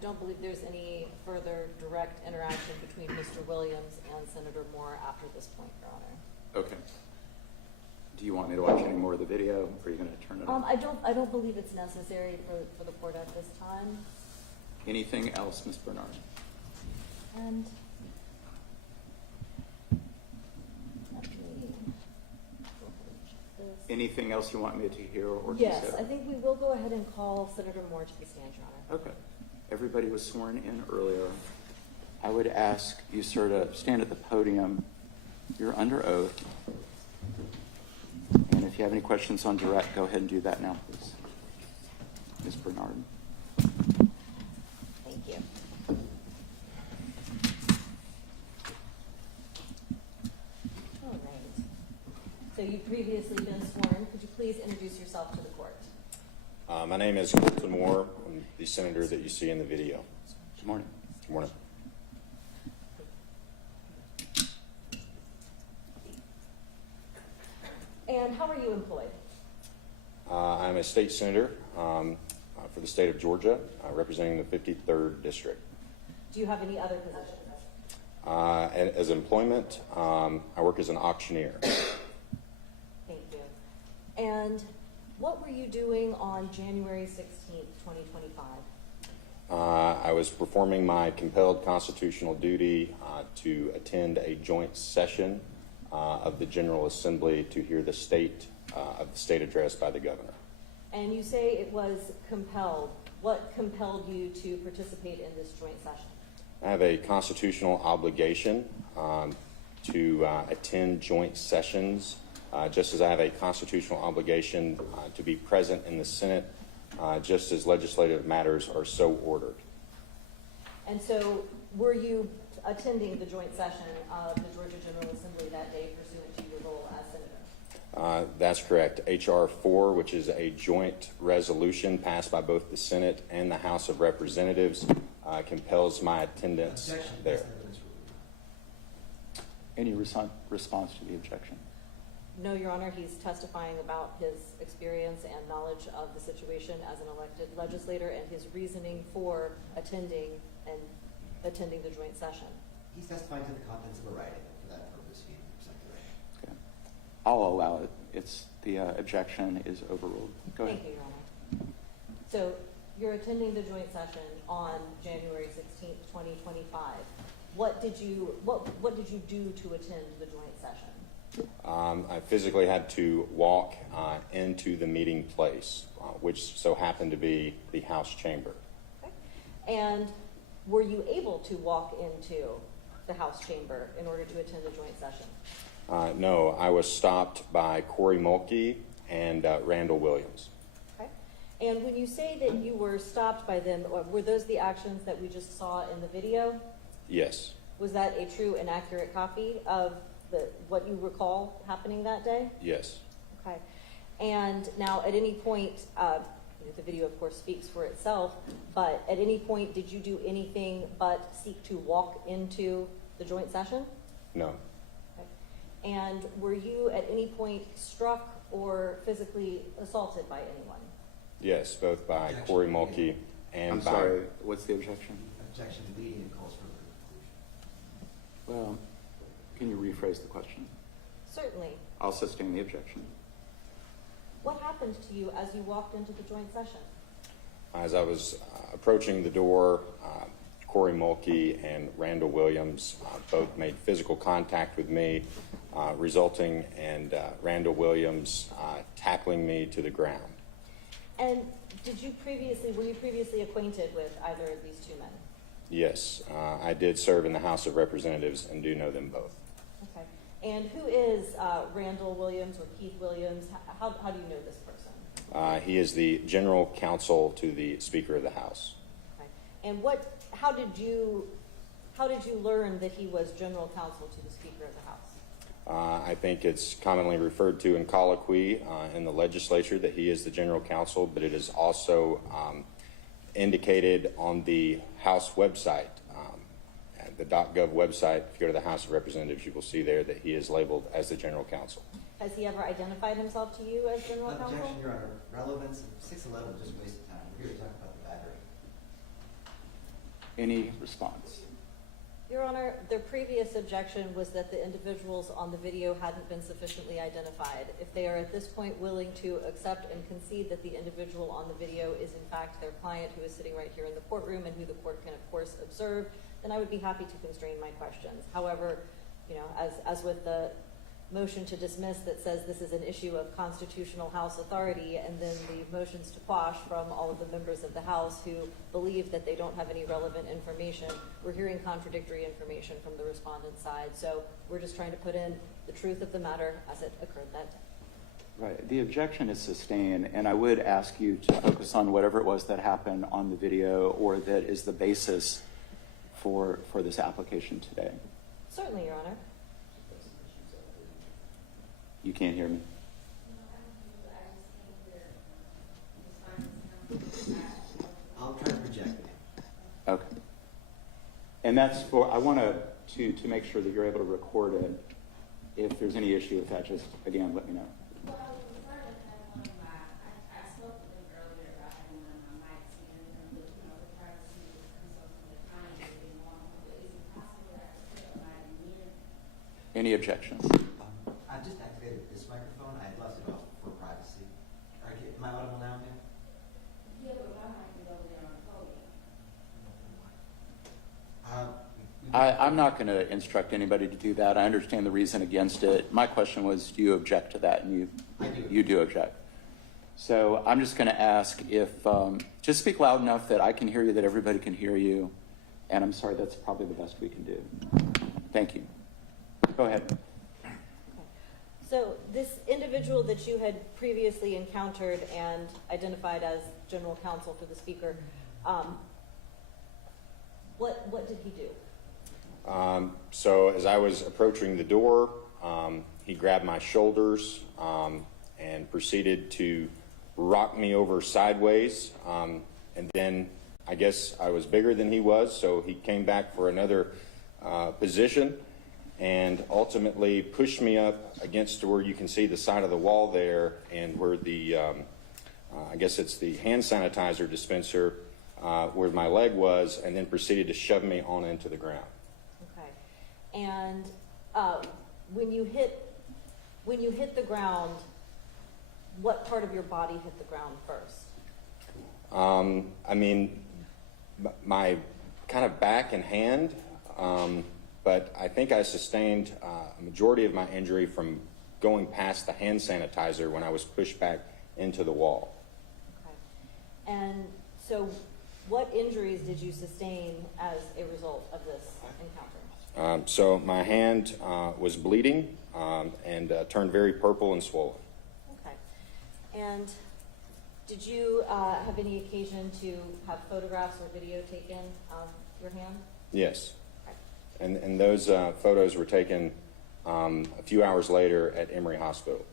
don't believe there's any further direct interaction between Mr. Williams and Senator Moore after this point, Your Honor. Okay. Do you want me to watch any more of the video, or are you going to turn it off? I don't believe it's necessary for the court at this time. Anything else, Ms. Bernard? And let me go ahead and check this. Anything else you want me to hear or Yes, consider? I think we will go ahead and call Senator Moore to the stand, Your Honor. Okay. Everybody was sworn in earlier. I would ask you, sir, to stand at the podium. You're under oath. And if you have any questions on direct, go ahead and do that now, please. Ms. Bernard. Thank you. All right. So you've previously been sworn. Could you please introduce yourself to the court? My name is Colton Moore. I'm the senator that you see in the video. Good morning. Good morning. And how are you employed? I'm a state senator for the state of Georgia, representing the 53rd District. Do you have any other positions? And as employment, I work as an auctioneer. Thank you. And what were you doing on January 16th, 2025? I was performing my compelled constitutional duty to attend a joint session of the General Assembly to hear the state address by the governor. And you say it was compelled. What compelled you to participate in this joint session? I have a constitutional obligation to attend joint sessions, just as I have a constitutional obligation to be present in the Senate, just as legislative matters are so ordered. And so were you attending the joint session of the Georgia General Assembly that day pursuant to your role as senator? That's correct. H.R. 4, which is a joint resolution passed by both the Senate and the House of Representatives, compels my attendance there. Any response to the objection? No, Your Honor. He's testifying about his experience and knowledge of the situation as an elected legislator and his reasoning for attending the joint session. He's testifying to the contents of a writing. For that purpose, he presented the writing. Okay. I'll allow it. It's the objection is overruled. Go ahead. Thank you, Your Honor. So you're attending the joint session on January 16th, 2025. What did you do to attend the joint session? I physically had to walk into the meeting place, which so happened to be the House chamber. Okay. And were you able to walk into the House chamber in order to attend the joint session? No, I was stopped by Corey Mulkey and Randall Williams. Okay. And when you say that you were stopped by them, were those the actions that we just saw in the video? Yes. Was that a true and accurate copy of what you recall happening that day? Yes. Okay. And now at any point, the video of course speaks for itself, but at any point did you do anything but seek to walk into the joint session? No. Okay. And were you at any point struck or physically assaulted by anyone? Yes, both by Objection. Corey Mulkey and I'm by... sorry. What's the objection? Objection leading and calls for a conclusion. Well, can you rephrase the question? Certainly. I'll sustain the objection. What happened to you as you walked into the joint session? As I was approaching the door, Corey Mulkey and Randall Williams both made physical contact with me, resulting in Randall Williams tackling me to the ground. And were you previously acquainted with either of these two men? Yes, I did serve in the House of Representatives and do know them both. Okay. And who is Randall Williams or Keith Williams? How do you know this person? He is the general counsel to the Speaker of the House. Okay. And how did you learn that he was general counsel to the Speaker of the House? I think it's commonly referred to in colloquy in the legislature that he is the general counsel, but it is also indicated on the House website, at the .gov website. If you go to the House of Representatives, you will see there that he is labeled as the general counsel. Has he ever identified himself to you as general counsel? Objection, Your Honor. Relevance of 611 just wasted time. We're here to talk about the battery. Any response? Your Honor, their previous objection was that the individuals on the video hadn't been sufficiently identified. If they are at this point willing to accept and concede that the individual on the video is in fact their client who is sitting right here in the courtroom and who the court can of course observe, then I would be happy to constrain my questions. However, you know, as with the motion to dismiss that says this is an issue of constitutional House authority, and then the motions to quash from all of the members of the House who believe that they don't have any relevant information, we're hearing contradictory information from the respondent side. So we're just trying to put in the truth of the matter as it occurred that day. Right. The objection is sustained, and I would ask you to focus on whatever it was that happened on the video or that is the basis for this application today. Certainly, Your Honor. You can't hear me? I'll try to project it. Okay. And that's for, I want to make sure that you're able to record it. If there's any issue with that, just, again, let me know. Well, I was referring to one of my, I spoke with him earlier about having one of my mics in and the, you know, the privacy consulting the client being on, but is it possible that I could put my in? Any objections? I just activated this microphone. I left it off for privacy. Am I audible now, ma'am? Yeah, but my mic is over there on the podium. I'm not going to instruct anybody to do that. I understand the reason against it. My question was, do you object to that? And you do object. So I'm just going to ask if, just speak loud enough that I can hear you, that everybody can hear you. And I'm sorry, that's probably the best we can do. Thank you. Go ahead. So this individual that you had previously encountered and identified as general counsel for the speaker, what did he do? So as I was approaching the door, he grabbed my shoulders and proceeded to rock me over sideways. And then I guess I was bigger than he was, so he came back for another position and ultimately pushed me up against where you can see the side of the wall there, and where the, I guess it's the hand sanitizer dispenser, where my leg was, and then proceeded to shove me on into the ground. Okay. And when you hit the ground, what part of your body hit the ground first? I mean, my kind of back and hand, but I think I sustained a majority of my injury from going past the hand sanitizer when I was pushed back into the wall. Okay. And so what injuries did you sustain as a result of this encounter? So my hand was bleeding and turned very purple and swollen. Okay. And did you have any occasion to have photographs or video taken of your hand? Yes. Okay. And those photos were taken a few hours later at Emory Hospital.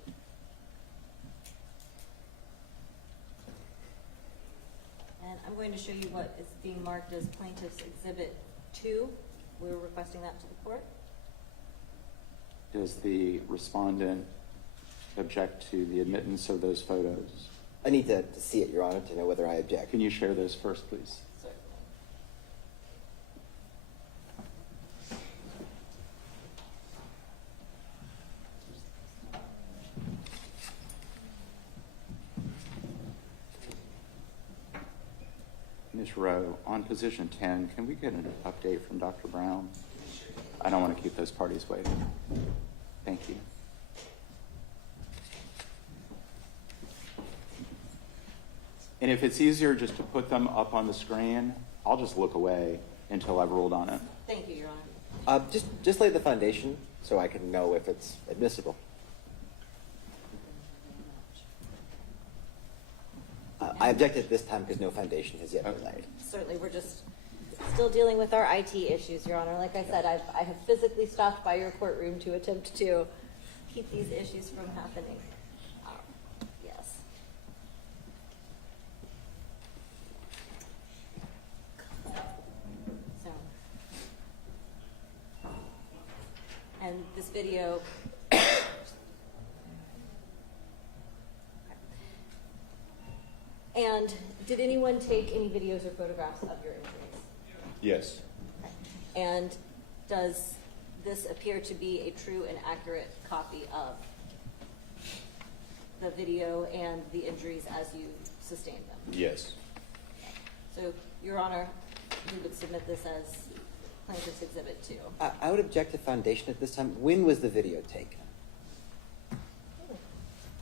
And I'm going to show you what is being marked as Plaintiff's Exhibit 2. We're requesting that to the court. Does the respondent object to the admittance of those photos? I need to see it, Your Honor, to know whether I object. Can you share those first, please? Ms. Rowe, on position 10, can we get an update from Dr. Brown? I don't want to keep those parties waiting. Thank you. And if it's easier just to put them up on the screen, I'll just look away until I've ruled on it. Thank you, Your Honor. Just lay the foundation so I can know if it's admissible. I objected this time because no foundation has yet been laid. Certainly, we're just still dealing with our IT issues, Your Honor. Like I said, I have physically stopped by your courtroom to attempt to keep these issues from happening. Yes. So, and this video. And did anyone take any videos or photographs of your injuries? Yes. Okay. And does this appear to be a true and accurate copy of the video and the injuries as you sustained them? Yes. So, Your Honor, we would submit this as Plaintiff's Exhibit 2. I would object to foundation at this time. When was the video taken?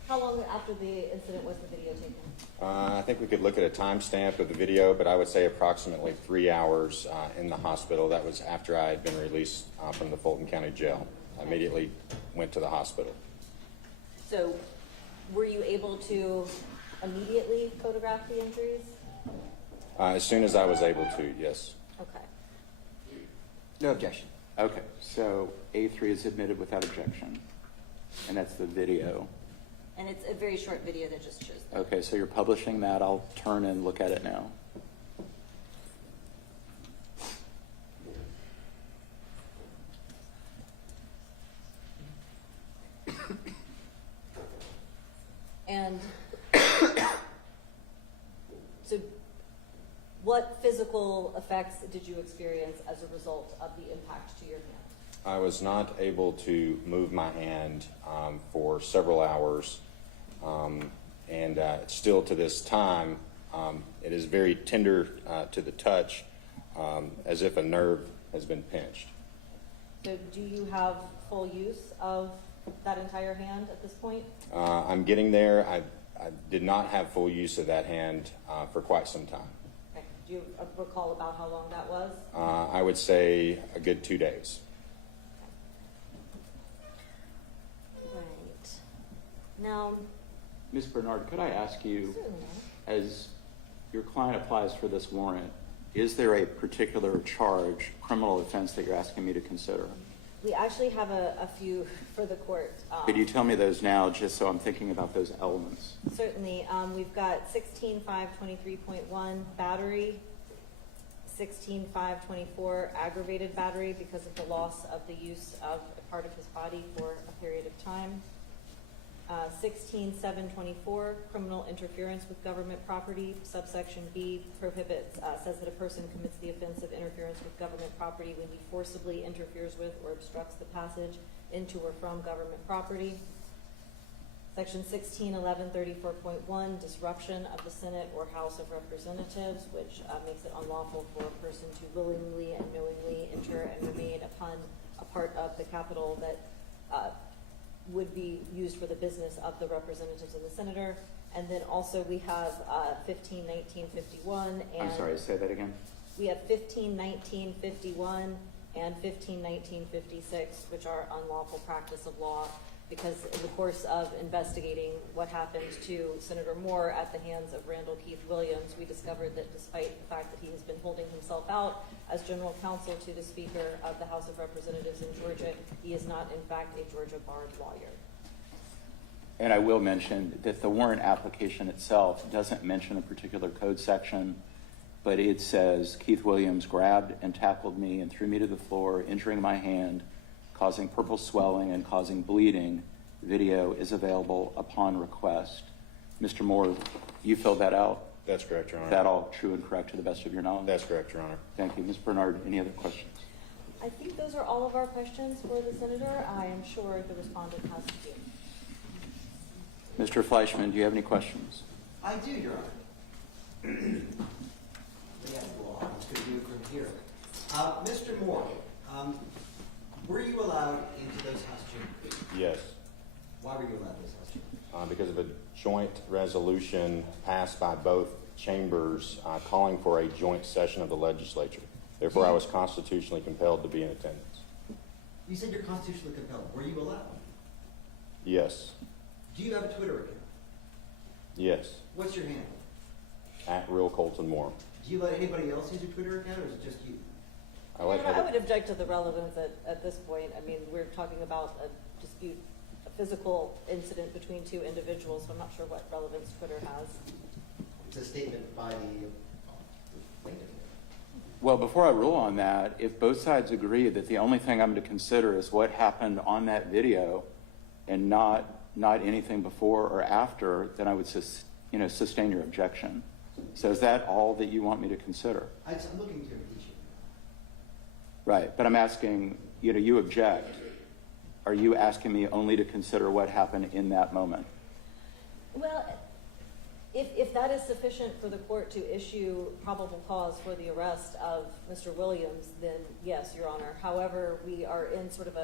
How long after the incident was the video taken? I think we could look at a timestamp of the video, but I would say approximately 3 hours in the hospital. That was after I had been released from the Fulton County Jail. I immediately went to the hospital. So, were you able to immediately photograph the injuries? As soon as I was able to, yes. Okay. No objection. Okay, so A3 is admitted without objection, and that's the video. And it's a very short video that just shows that. Okay, so you're publishing that. I'll turn and look at it now. And so what physical effects did you experience as a result of the impact to your hand? I was not able to move my hand for several hours, and still to this time, it is very tender to the touch, as if a nerve has been pinched. So do you have full use of that entire hand at this point? I'm getting there. I did not have full use of that hand for quite some time. Okay. Do you recall about how long that was? I would say a good 2 days. Right. Now, Ms. Bernard, could I ask you, certainly. as your client applies for this warrant, is there a particular charge, criminal offense, that you're asking me to consider? We actually have a few for the court. Could you tell me those now, just so I'm thinking about those elements? Certainly. We've got 16.523.1 battery, 16.524 aggravated battery because of the loss of the use of a part of his body for a period of time. 16.724 criminal interference with government property. Subsection B prohibits, says that a person commits the offense of interference with government property when he forcibly interferes with or obstructs the passage into or from government property. Section 16.1134.1 disruption of the Senate or House of Representatives, which makes it unlawful for a person to willingly and knowingly enter and remain upon a part of the Capitol that would be used for the business of the representatives and the senator. And then also we have 15.19.51 and I'm sorry, say that again. we have 15.19.51 and 15.19.56, which are unlawful practice of law, because in the course of investigating what happened to Senator Moore at the hands of Randall Keith Williams, we discovered that despite the fact that he has been holding himself out as general counsel to the Speaker of the House of Representatives in Georgia, he is not in fact a Georgia barred lawyer. And I will mention that the warrant application itself doesn't mention a particular code section, but it says Keith Williams grabbed and tackled me and threw me to the floor, injuring my hand, causing purple swelling and causing bleeding. Video is available upon request. Mr. Moore, you filled that out? That's correct, Your Honor. Is that all true and correct to the best of your knowledge? That's correct, Your Honor. Thank you. Ms. Bernard, any other questions? I think those are all of our questions for the Senator. I am sure the respondent has a few. Mr. Fleischman, do you have any questions? I do, Your Honor. Let me ask the law. I'm just going to do it from here. Mr. Moore, were you allowed into those house chambers? Yes. Why were you allowed those house chambers? Because of a joint resolution passed by both chambers calling for a joint session of the legislature. Therefore, I was constitutionally compelled to be in attendance. You said you're constitutionally compelled. Were you allowed? Yes. Do you have a Twitter account? Yes. What's your handle? At Real Colton Moore. Do you let anybody else use your Twitter account, or is it just you? I let I would object to the relevance at this point. I mean, we're talking about a dispute, a physical incident between two individuals, so I'm not sure what relevance Twitter has. It's a statement by the plaintiff. Well, before I rule on that, if both sides agree that the only thing I'm going to consider is what happened on that video and not anything before or after, then I would sustain your objection. So is that all that you want me to consider? I'm looking to impeach you. Right, but I'm asking, you object. Are you asking me only to consider what happened in that moment? Well, if that is sufficient for the court to issue probable cause for the arrest of Mr. Williams, then yes, Your Honor. However, we are in sort of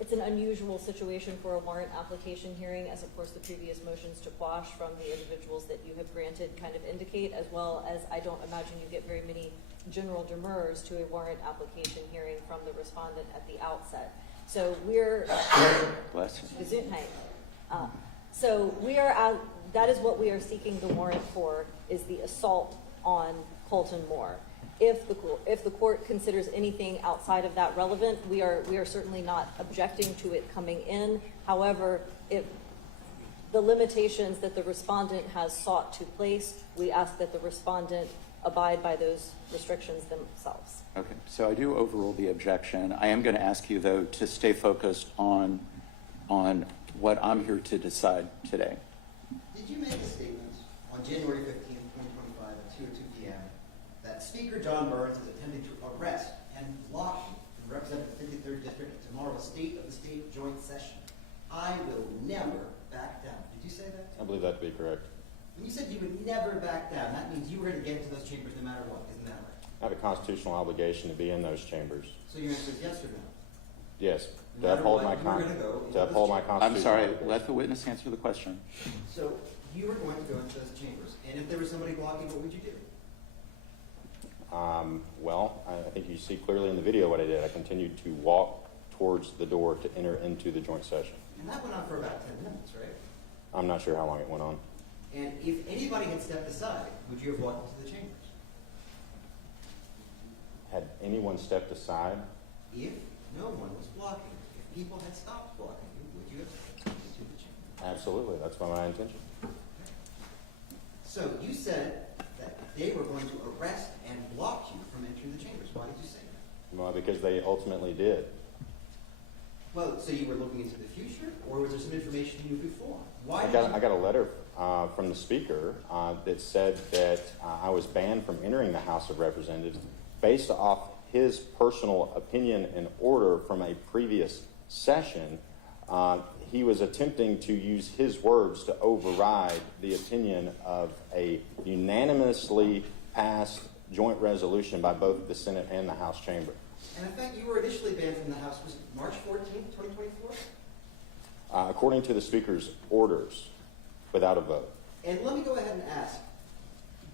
it's an unusual situation for a warrant application hearing, as of course the previous motions to quash from the individuals that you have granted kind of indicate, as well as I don't imagine you get very many general demurs to a warrant application hearing from the respondent at the outset. So we're Bless you. Gesundheit. So that is what we are seeking the warrant for, is the assault on Colton Moore. If the court considers anything outside of that relevant, we are certainly not objecting to it coming in. However, if the limitations that the respondent has sought to place, we ask that the respondent abide by those restrictions themselves. Okay, so I do overrule the objection. I am going to ask you, though, to stay focused on what I'm here to decide today. Did you make a statement on January 15th, 2025 at 2:02 p.m. that Speaker John Burns is attempting to arrest and block you from representing the 53rd District at tomorrow's State of the State joint session? I will never back down. Did you say that? I believe that to be correct. When you said you would never back down, that means you were going to get into those chambers no matter what. Isn't that right? I have a constitutional obligation to be in those chambers. So your answer is yes or no? Yes, No to matter uphold what, my you were gonna go into to uphold my those I'm constitutional sorry, obligation. let the witness answer the question. So you were going to go into those chambers, and if there was somebody blocking, what would you do? Well, I think you see clearly in the video what I did. I continued to walk towards the door to enter into the joint session. And that went on for about 10 minutes, right? I'm not sure how long it went on. And if anybody had stepped aside, would you have walked into the chambers? Had anyone stepped aside? If no one was blocking, if people had stopped blocking you, would you have stepped into the chamber? Absolutely, that's my intention. So you said that they were going to arrest and block you from entering the chambers. Why did you say that? Well, because they ultimately did. Well, so you were looking into the future, or was there some information you knew before? Why I did got a letter from the speaker that said that I was banned from entering the House of Representatives based off his personal opinion and order from a previous session. He was attempting to use his words to override the opinion of a unanimously passed joint resolution by both the Senate and the House chamber. And in fact, you were initially banned from the House, was it March 14th, 2024? According to the speaker's orders, without a vote. And let me go ahead and ask,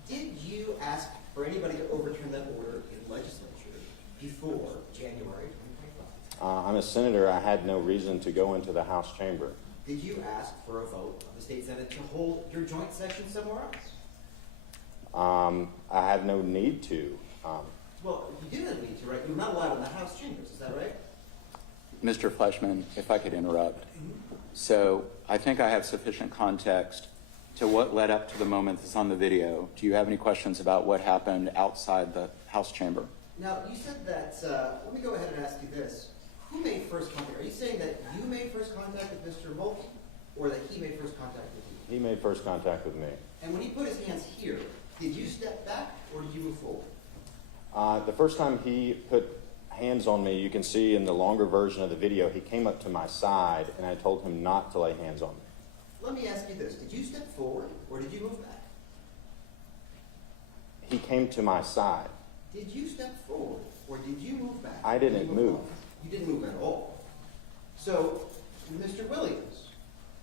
did you ask for anybody to overturn that order in legislature before January 2025? I'm a senator. I had no reason to go into the House chamber. Did you ask for a vote of the state senate to hold your joint session somewhere else? I have no need to. Well, you didn't need to, right? You're not allowed in the House chambers, is that right? Mr. Fleshman, if I could interrupt. So I think I have sufficient context to what led up to the moment that's on the video. Do you have any questions about what happened outside the House chamber? Now, you said that, let me go ahead and ask you this. Who made first contact? Are you saying that you made first contact with Mr. Mulkey, or that he made first contact with you? He made first contact with me. And when he put his hands here, did you step back, or did you move forward? The first time he put hands on me, you can see in the longer version of the video, he came up to my side and I told him not to lay hands on me. Let me ask you this. Did you step forward, or did you move back? He came to my side. Did you step forward, or did you move back? I didn't Did you move. on? You didn't move at all. So, Mr. Williams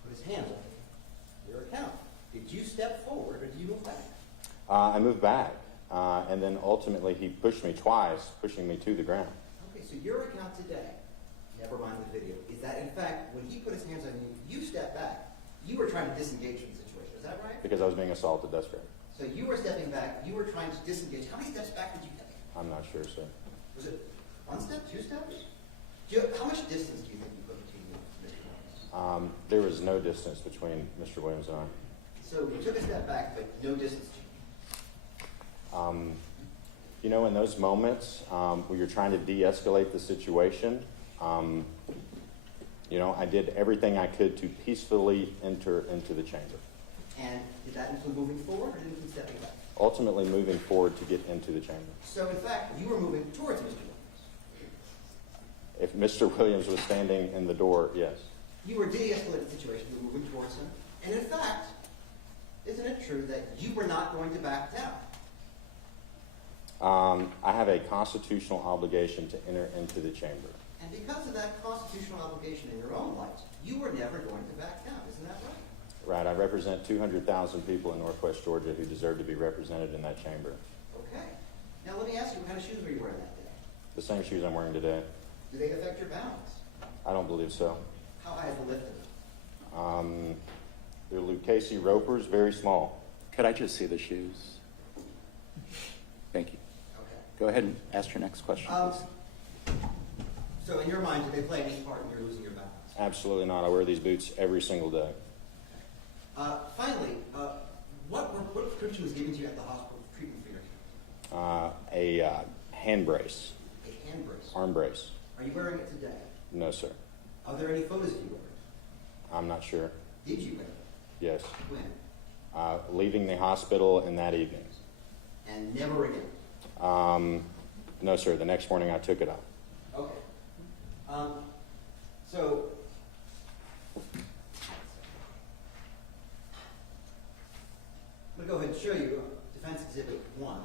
put his hands on your account. Did you step forward, or did you move back? I moved back, and then ultimately he pushed me twice, pushing me to the ground. Okay, so your account today, never mind the video, is that in fact, when he put his hands on you, you stepped back. You were trying to disengage from the situation. Is that right? Because I was being assaulted, that's correct. So you were stepping back. You were trying to disengage. How many steps back did you take? I'm not sure, sir. Was it one step, 2 steps? How much distance do you think you put between you and Mr. Williams? There was no distance between Mr. Williams and I. So you took a step back, but no distance. You know, in those moments where you're trying to de-escalate the situation, you know, I did everything I could to peacefully enter into the chamber. And did that include moving forward, or did it include stepping back? Ultimately moving forward to get into the chamber. So in fact, you were moving towards Mr. Williams. If Mr. Williams was standing in the door, yes. You were de-escalating the situation, you were moving towards him. And in fact, isn't it true that you were not going to back down? I have a constitutional obligation to enter into the chamber. And because of that constitutional obligation in your own light, you were never going to back down. Isn't that right? Right, I represent 200,000 people in Northwest Georgia who deserve to be represented in that chamber. Okay. Now let me ask you, what kind of shoes were you wearing that day? The same shoes I'm wearing today. Do they affect your balance? I don't believe so. How high is the lift? They're Lucchese Ropers, very small. Could I just see the shoes? Thank you. Okay. Go ahead and ask your next question, please. So in your mind, did they play any part in your losing your balance? Absolutely not. I wear these boots every single day. Finally, what prescription was given to you at the hospital for treatment for your hand? A hand brace, A hand brace. arm brace. Are you wearing it today? No, sir. Are there any photos of you wearing it? I'm not sure. Did you wear it? Yes. When? Leaving the hospital in that evening. And never again? No, sir. The next morning I took it off. Okay. So, I'm going to go ahead and show you Defense Exhibit 1.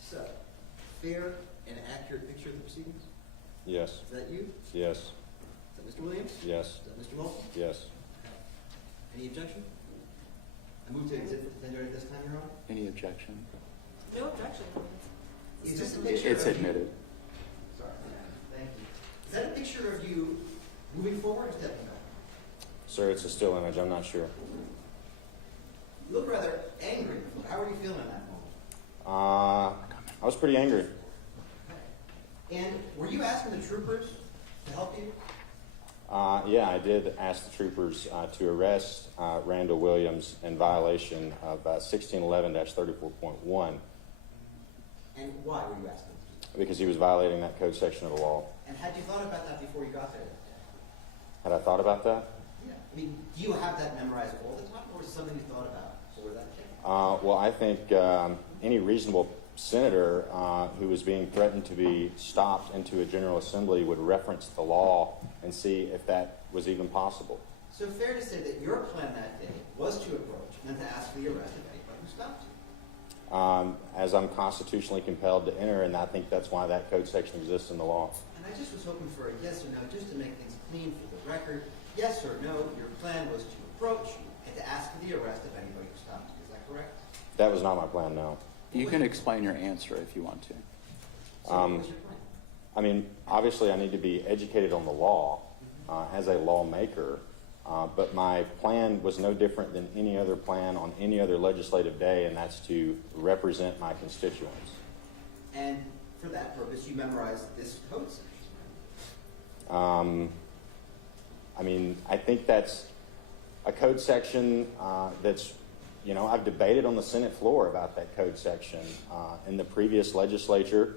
So, fair and accurate picture of the proceedings? Yes. Is that you? Yes. Is that Mr. Williams? Yes. Is that Mr. Moulton? Yes. Any objection? I move to exhibit the tender at this time, Your Honor. Any objection? No objection. Is this a picture It's of you? admitted. Sorry. Thank you. Is that a picture of you moving forward or stepping back? Sir, it's a still image. I'm not sure. You look rather angry. How are you feeling in that moment? I was pretty angry. And were you asking the troopers to help you? Yeah, I did ask the troopers to arrest Randall Williams in violation of 1611-34.1 And why were you asking? because he was violating that code section of the law. And had you thought about that before you got there that day? Had I thought about that? Yeah. I mean, do you have that memorized all the time, or is it something you thought about before that day? Well, I think any reasonable senator who was being threatened to be stopped into a General Assembly would reference the law and see if that was even possible. So fair to say that your plan that day was to approach and then to ask for the arrest of anybody who stopped you. As I'm constitutionally compelled to enter, and I think that's why that code section exists in the law. And I just was hoping for a yes or no, just to make things clean for the record. Yes or no, your plan was to approach and to ask for the arrest of anybody who stopped you. Is that correct? That was not my plan, no. You can explain your answer if you want to. So what was your plan? I mean, obviously I need to be educated on the law as a lawmaker, but my plan was no different than any other plan on any other legislative day, and that's to represent my constituents. And for that purpose, you memorized this code section. I mean, I think that's a code section that's, you know, I've debated on the Senate floor about that code section in the previous legislature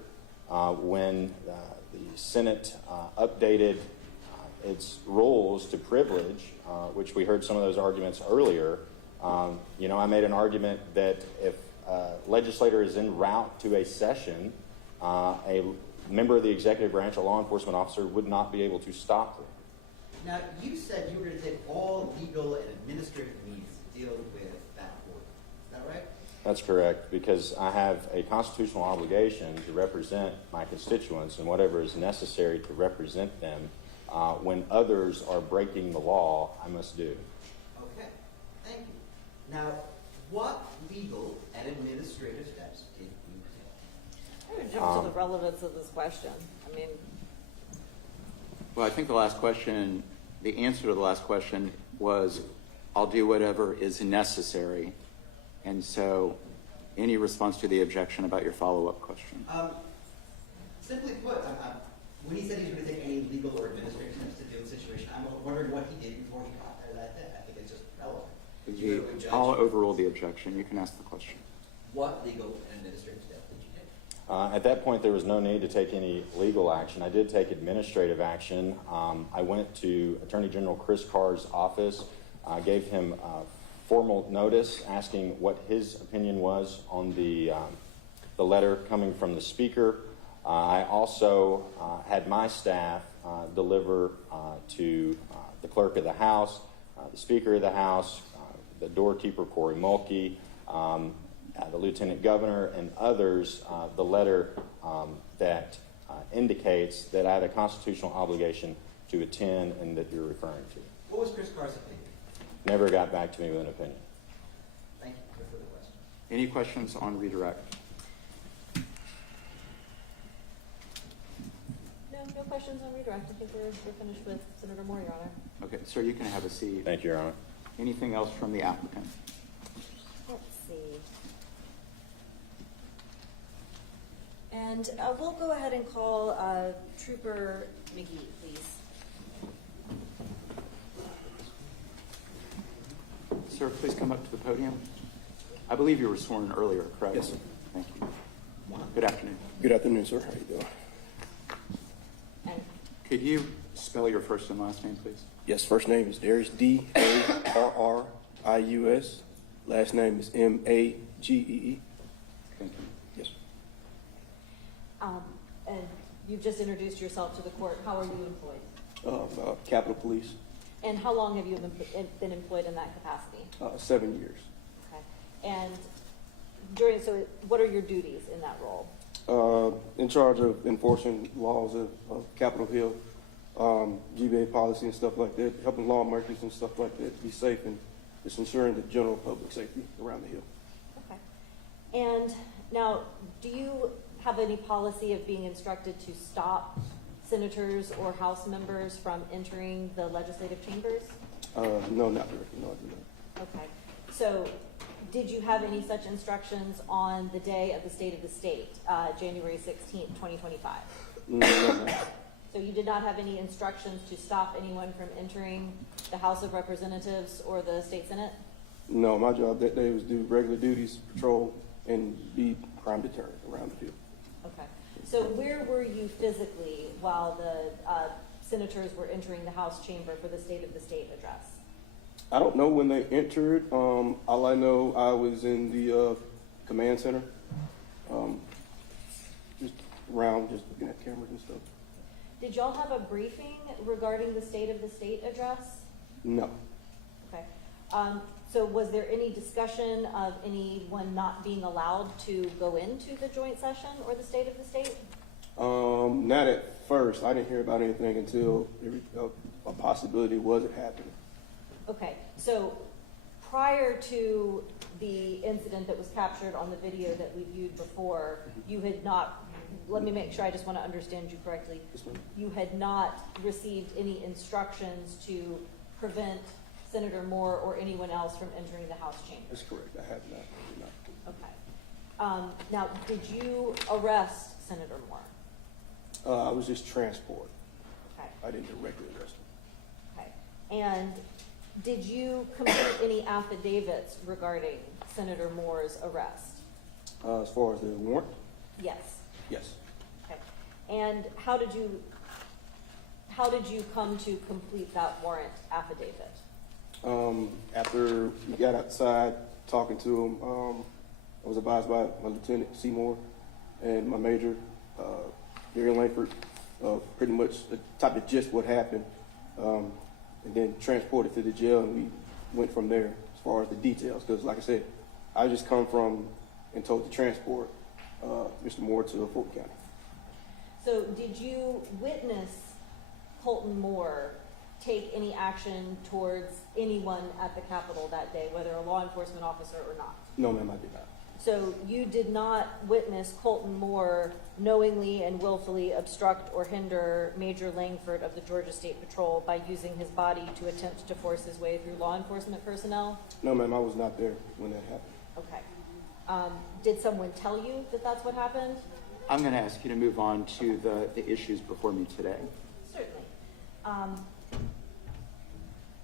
when the Senate updated its rules to privilege, which we heard some of those arguments earlier. You know, I made an argument that if a legislator is en route to a session, a member of the executive branch, a law enforcement officer, would not be able to stop them. Now, you said you were going to take all legal and administrative means to deal with that order. Is that right? That's correct, because I have a constitutional obligation to represent my constituents and whatever is necessary to represent them. When others are breaking the law, I must do. Okay. Thank you. Now, what legal and administrative steps did you take? I'm going to jump to the relevance of this question. I mean, Well, I think the answer to the last question was, I'll do whatever is necessary. And so, any response to the objection about your follow-up question? Simply put, when he said he was going to take any legal or administrative steps to deal with the situation, I'm wondering what he did before he got there that day. I think it's just relevant. Did you go to a judge? I'll overrule the objection. You can ask the question. What legal and administrative steps did you take? At that point, there was no need to take any legal action. I did take administrative action. I went to Attorney General Chris Carr's office, gave him formal notice asking what his opinion was on the letter coming from the speaker. I also had my staff deliver to the clerk of the House, the Speaker of the House, the doorkeeper, Corey Mulkey, the Lieutenant Governor, and others, the letter that indicates that I had a constitutional obligation to attend and that you're referring to. What was Chris Carr's opinion? Never got back to me with an opinion. Thank you. No further questions. Any questions on redirect? No questions on redirect. I think we're finished with Senator Moore, Your Honor. Okay, sir, you can have a seat. Thank you, Your Honor. Anything else from the applicant? Let's see. And we'll go ahead and call Trooper McGee, please. Sir, please come up to the podium. I believe you were sworn earlier, correct? Yes, sir. Thank you. Good afternoon. Good afternoon, sir. How you doing? And Could you spell your first and last name, please? Yes, first name is Darius, D-A-R-R-I-U-S. Last name is M-A-G-E-E. Thank you. Yes. and you've just introduced yourself to the court. How are you employed? Capitol Police, And how long have you been employed in that capacity? 7 years. Okay. And so what are your duties in that role? In charge of enforcing laws of Capitol Hill, GBA policy and stuff like that, helping lawmakers and stuff like that be safe, and just ensuring the general public safety around the Hill. Okay. And now, do you have any policy of being instructed to stop senators or House members from entering the legislative chambers? No, not directly. No, I do not. Okay. So did you have any such instructions on the day of the State of the State, January 16th, 2025? No, no. So you did not have any instructions to stop anyone from entering the House of Representatives or the State Senate? No, my job that day was do regular duties, patrol, and be crime deterrent around the field. Okay. So where were you physically while the senators were entering the House chamber for the State of the State address? I don't know when they entered. All I know, I was in the command center, just around, just looking at cameras and stuff. Did y'all have a briefing regarding the State of the State address? No. Okay. So was there any discussion of anyone not being allowed to go into the joint session or the State of the State? Not at first. I didn't hear about anything until a possibility was it happening. Okay. So prior to the incident that was captured on the video that we viewed before, you had not, let me make sure I just want to understand you correctly. Yes, ma'am. You had not received any instructions to prevent Senator Moore or anyone else from entering the House chamber? That's correct. I have not. Okay. Now, did you arrest Senator Moore? I was just transport. Okay. I didn't directly arrest him. Okay. And did you complete any affidavits regarding Senator Moore's arrest? As far as the warrant, Yes. yes. Okay. And how did you come to complete that warrant affidavit? After we got outside talking to him, I was advised by my Lieutenant Seymour and my Major, Gary Langford, pretty much the type of gist what happened, and then transported to the jail, and we went from there as far as the details. Because, like I said, I just come from and told to transport Mr. Moore to Fulton County. So did you witness Colton Moore take any action towards anyone at the Capitol that day, whether a law enforcement officer or not? No, ma'am, I did not. So you did not witness Colton Moore knowingly and willfully obstruct or hinder Major Langford of the Georgia State Patrol by using his body to attempt to force his way through law enforcement personnel? No, ma'am, I was not there when that happened. Okay. Did someone tell you that that's what happened? I'm going to ask you to move on to the issues before me today. Certainly.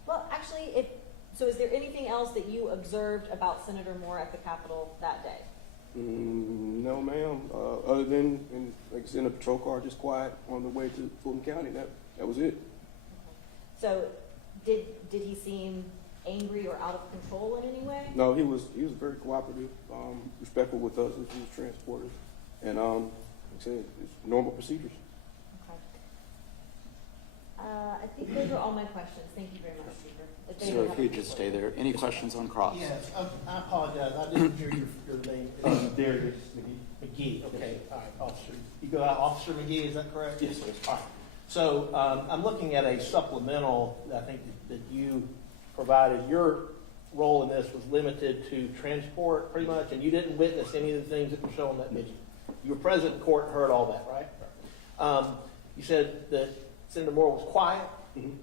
Well, actually, so is there anything else that you observed about Senator Moore at the Capitol that day? No, ma'am. Other than, like I said, in a patrol car, just quiet on the way to Fulton County. That was it. So did he seem angry or out of control in any way? No, he was very cooperative, respectful with us as he was transported, and like I said, it's normal procedures. Okay. I think those are all my questions. Thank you very much, Speaker. If they Sir, don't if have you any just more- stay there. Any questions on cross? Yes, I apologize, I didn't hear your name. Darius McGee, okay, all right, Officer. You go out, Officer McGee, is that correct? Yes, sir. All right. So I'm looking at a supplemental that I think that you provided. Your role in this was limited to transport, pretty much, and you didn't witness any of the things that were shown in that video. You were present in court and heard all that, right? You said that Senator Moore was quiet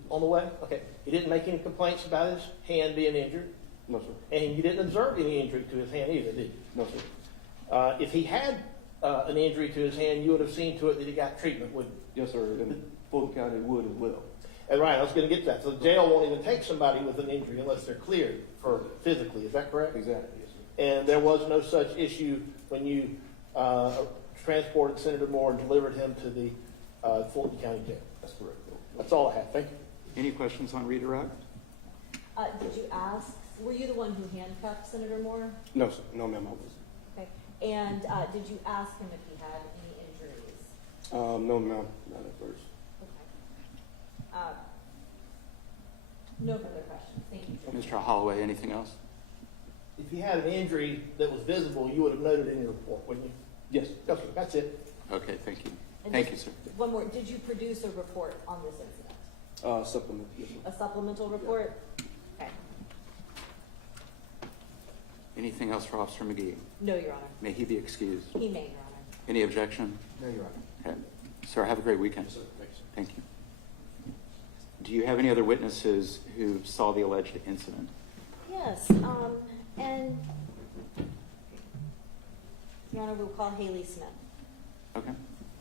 on the way? Okay. He didn't make any complaints about his hand being injured? No, sir. And you didn't observe any injury to his hand either, did you? No, sir. If he had an injury to his hand, you would have seen to it that he got treatment, wouldn't you? Yes, sir. And Fulton County would as well. And right, I was going to get to that. So the jail won't even take somebody with an injury unless they're cleared for physically. Is that correct? Exactly. Yes, sir. And there was no such issue when you transported Senator Moore and delivered him to the Fulton County Jail. That's correct. That's all I have. Thank you. Any questions on redirect? Did you ask, were you the one who handcuffed Senator Moore? No, sir. No, ma'am, I wasn't. Okay. And did you ask him if he had any injuries? No, ma'am, not at first. Okay. No further questions. Thank you. Mr. Holloway, anything else? If you had an injury that was visible, you would have noted in your report, wouldn't you? Yes. Okay, that's it. Okay, thank you. And Thank you, just sir. One more. Did you produce a report on this incident? Supplement. Yes, sir. A supplemental report? Okay. Anything else for Officer McGee? No, Your Honor. May he be excused. He may, Your Honor. Any objection? No, Your Honor. Okay. Sir, have a great weekend. Yes, sir. Thanks. Thank you. Do you have any other witnesses who saw the alleged incident? Yes, and Your Honor, we'll call Haley Smith. Okay.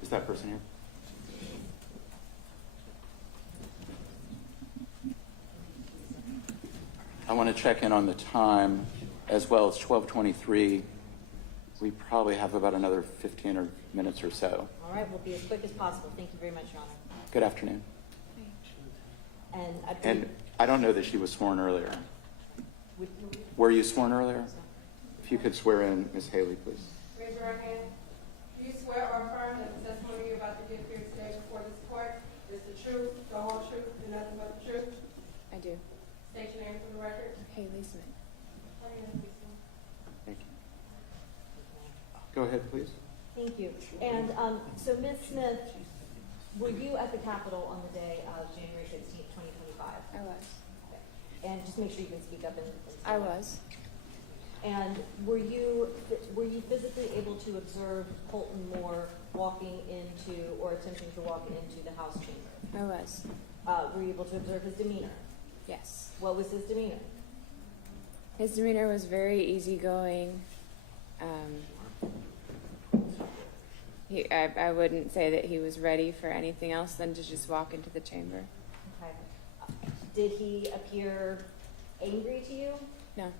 Is that person here? I want to check in on the time as well. It's 12:23. We probably have about another 15 minutes or so. All right, we'll be as quick as possible. Thank you very much, Your Honor. Good afternoon. And I believe, And I don't know that she was sworn earlier. Were you sworn earlier? If you could swear in, Ms. Haley, please. Raise your right hand. Do you swear or affirm that the testimony you're about to give here today before this court is the truth, the whole truth, and nothing but the truth? I do. State your name for the record. Haley Smith. Thank you. Go ahead, please. thank you. And so, Ms. Smith, were you at the Capitol on the day of January 16th, 2025? I was. And just make sure you can speak up and I was. And were you physically able to observe Colton Moore walking into or attempting to walk into the House chamber? I was. Were you able to observe his demeanor? Yes. What was his demeanor? His demeanor was very easygoing. I wouldn't say that he was ready for anything else than to just walk into the chamber. Okay. Did he appear angry to you? No.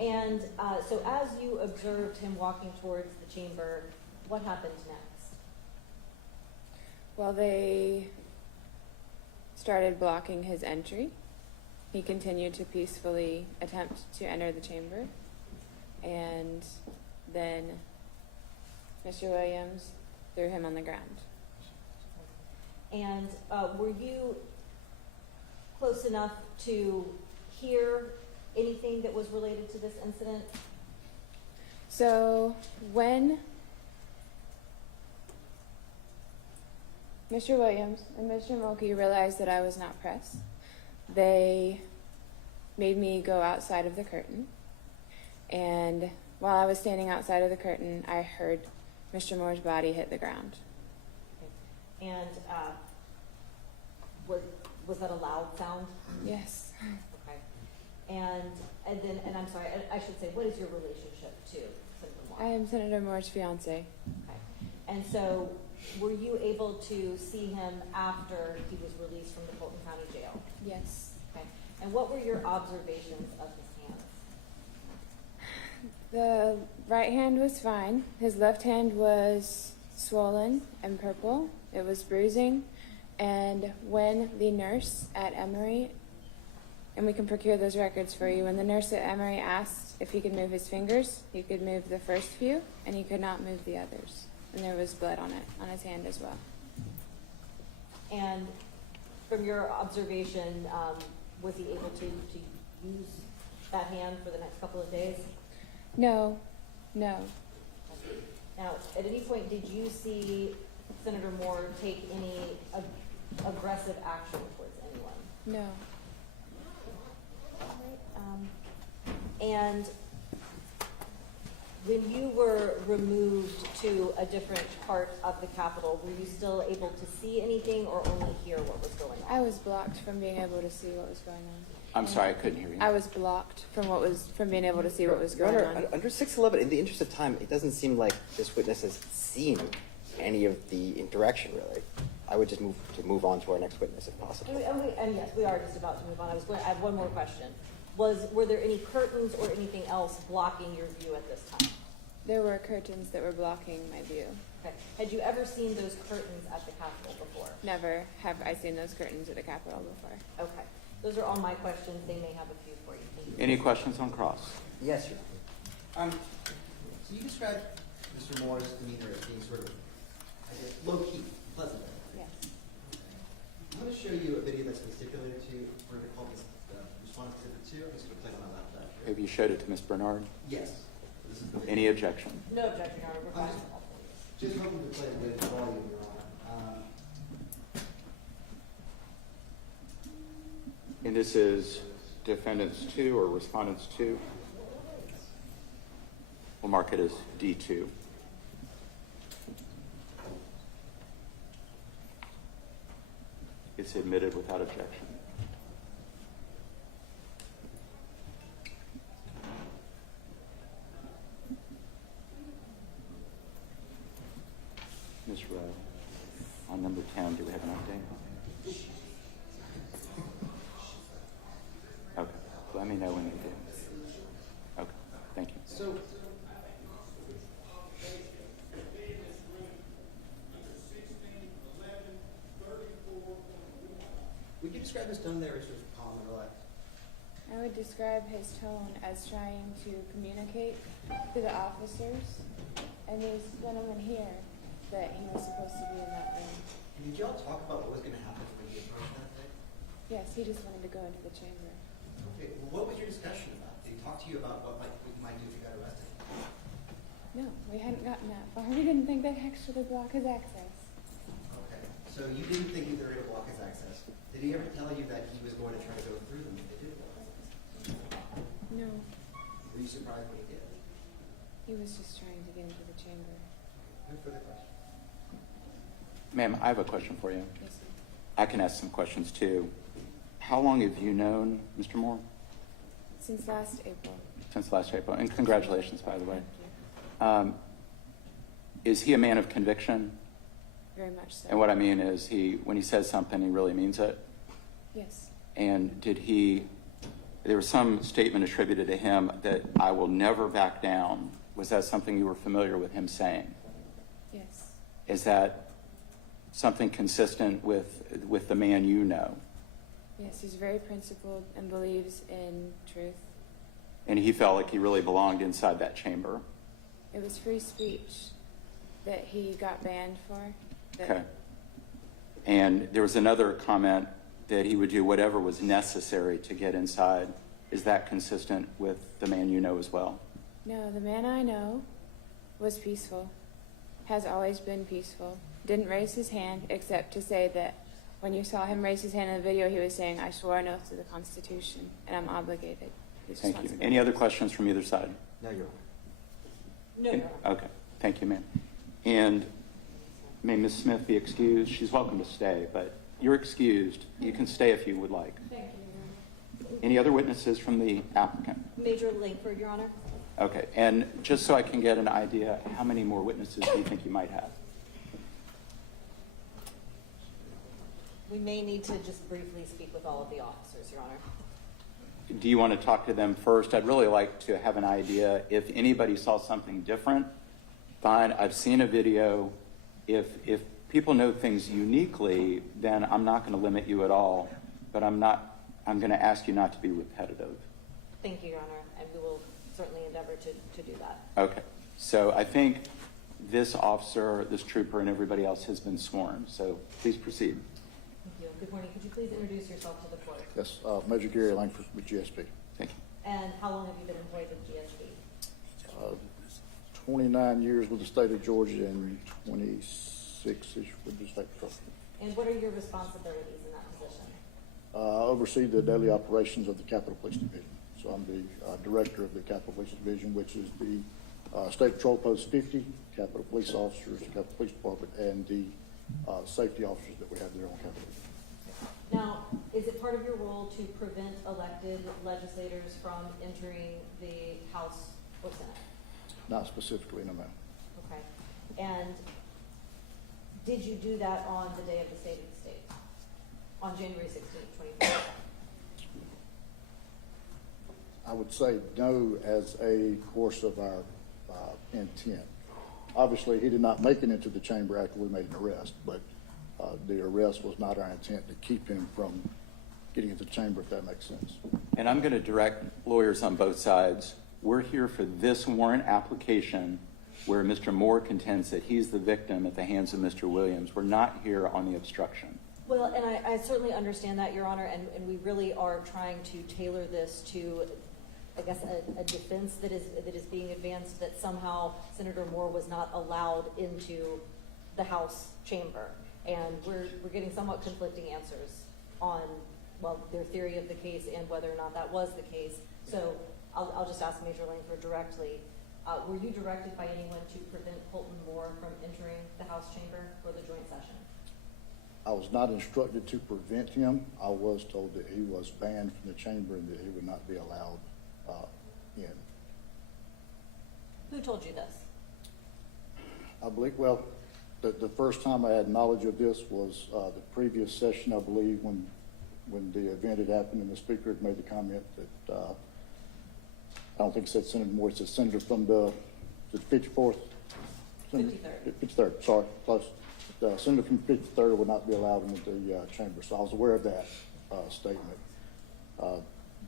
And so as you observed him walking towards the chamber, what happened next? Well, they started blocking his entry. He continued to peacefully attempt to enter the chamber. And then Mr. Williams threw him on the ground. And were you close enough to hear anything that was related to this incident? So when Mr. Williams and Mr. Mulkey realized that I was not pressed, they made me go outside of the curtain. And while I was standing outside of the curtain, I heard Mr. Moore's body hit the ground. And was that a loud sound? Yes. Okay. And I'm sorry, I should say, what is your relationship to Senator Moore? I am Senator Moore's fiance. Okay. And so were you able to see him after he was released from the Fulton County Jail? Yes. Okay. And what were your observations of his hands? The right hand was fine. His left hand was swollen and purple. It was bruising. And when the nurse at Emory and we can procure those records for you. When the nurse at Emory asked if he could move his fingers, he could move the first few, and he could not move the others. And there was blood on it, on his hand as well. And from your observation, was he able to use that hand for the next couple of days? No. Now, at any point, did you see Senator Moore take any aggressive action towards anyone? No. And when you were removed to a different part of the Capitol, were you still able to see anything or only hear what was going on? I was blocked from being able to see what was going on. I'm sorry, I couldn't hear you. I was blocked from being able to see what was Your going Honor, on. under 611, in the interest of time, it doesn't seem like this witness has seen any of the interaction, really. I would just move on to our next witness if possible. And yes, we are just about to move on. I have one more question. Were there any curtains or anything else blocking your view at this time? There were curtains that were blocking my view. Okay. Had you ever seen those curtains at the Capitol before? Never have I seen those curtains at the Capitol before. Okay. Those are all my questions. They may have a few for you. Thank you. Any questions on cross? Yes, Your Honor. So you described Mr. Moore's demeanor as being sort of, I guess, low-key, pleasant. Yes. I'm going to show you a video that's been stipulated to for the call response exhibit 2. I'm just going to play it on my laptop. Have you showed it to Ms. Bernard? Yes. This is the video. Any objection? No objection, Your Honor. We're fine. Just hoping to play with volume, Your Honor. And this is defendants 2 or respondents 2? We'll mark it as D2. It's admitted without objection. Ms. Rowe, on number 10, do we have an update? Okay, let me know when you do. Okay, thank you. So, would you describe his tone there as sort of calm and relaxed? I would describe his tone as trying to communicate to the officers and these gentlemen here that he was supposed to be in that room. And did y'all talk about what was going to happen when he approached that day? Yes, he just wanted to go into the chamber. Okay, well, what was your discussion about? Did he talk to you about what we might do if you got arrested? No, we hadn't gotten that far. We didn't think they'd actually block his access. Okay, so you didn't think they were going to block his access. Did he ever tell you that he was going to try to go through them if they did block his access? No, Were you surprised when he did? he was just trying to get into the chamber. No further questions. Ma'am, I have a question for you. Yes, sir. I can ask some questions too. How long have you known Mr. Moore? Since last April. Since last April. And congratulations, by the way. Thank you. Is he a man of conviction? Very much so. And what I mean is when he says something, he really means it? Yes. And there was some statement attributed to him that I will never back down. Was that something you were familiar with him saying? Yes. Is that something consistent with the man you know? Yes, he's very principled and believes in truth. And he felt like he really belonged inside that chamber? It was free speech that he got banned for. Okay. And there was another comment that he would do whatever was necessary to get inside. Is that consistent with the man you know as well? No, the man I know was peaceful, has always been peaceful, didn't raise his hand except to say that when you saw him raise his hand in the video, he was saying, I swore an oath to the Constitution, and I'm obligated. Thank you. Any other questions from either side? No, Your Honor. No, Your Honor. Okay. Thank you, ma'am. And may Ms. Smith be excused? She's welcome to stay, but you're excused. You can stay if you would like. Thank you. Any other witnesses from the applicant? Major Langford, Your Honor. Okay. And just so I can get an idea, how many more witnesses do you think you might have? We may need to just briefly speak with all of the officers, Your Honor. Do you want to talk to them first? I'd really like to have an idea. If anybody saw something different, fine. I've seen a video. If people know things uniquely, then I'm not going to limit you at all. But I'm not I'm going to ask you not to be repetitive. Thank you, Your Honor, and we will certainly endeavor to do that. Okay. So I think this officer, this trooper, and everybody else has been sworn. So please proceed. Thank you. Good morning. Could you please introduce yourself to the court? Yes, Major Gary Langford with GSP. Thank you. And how long have you been employed with GSP? 29 years with the state of Georgia and 26-ish with the state patrol. And what are your responsibilities in that position? I oversee the daily operations of the Capitol Police Division. So I'm the director of the Capitol Police Division, which is the State Patrol Post 50, Capitol Police Officers, the Capitol Police Department, and the safety officers that we have there on Capitol. Now, is it part of your role to prevent elected legislators from entering the House or Senate? Not specifically, no ma'am. Okay. And did you do that on the day of the State of the State? On January 16th, 2015? I would say no as a course of our intent. Obviously, he did not make it into the chamber after we made an arrest, but the arrest was not our intent to keep him from getting into the chamber, if that makes sense. And I'm going to direct lawyers on both sides. We're here for this warrant application where Mr. Moore contends that he's the victim at the hands of Mr. Williams. We're not here on the obstruction. Well, and I certainly understand that, Your Honor, and we really are trying to tailor this to, I guess, a defense that is being advanced that somehow Senator Moore was not allowed into the House chamber. And we're getting somewhat conflicting answers on, well, their theory of the case and whether or not that was the case. So I'll just ask Major Langford directly. Were you directed by anyone to prevent Colton Moore from entering the House chamber for the joint session? I was not instructed to prevent him. I was told that he was banned from the chamber and that he would not be allowed in. Who told you this? I believe, well, the first time I had knowledge of this was the previous session, I believe, when the event had happened and the speaker had made the comment that, I don't think it said Senator Moore, it said Senator from the 54th? 53rd. 53rd, sorry, close. The Senator from 53rd would not be allowed into the chamber, so I was aware of that statement.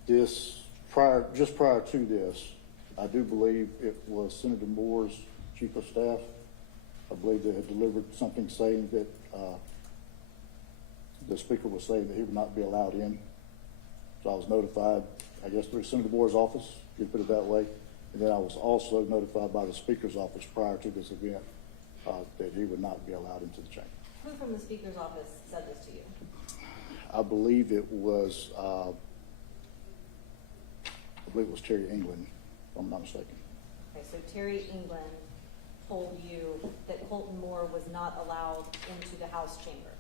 Just prior to this, I do believe it was Senator Moore's chief of staff. I believe they had delivered something saying that the speaker was saying that he would not be allowed in. So I was notified, I guess, through Senator Moore's office, if you put it that way. And then I was also notified by the speaker's office prior to this event that he would not be allowed into the chamber. Who from the speaker's office said this to you? I believe it was Terry England, if I'm not mistaken. Okay, so Terry England told you that Colton Moore was not allowed into the House chamber.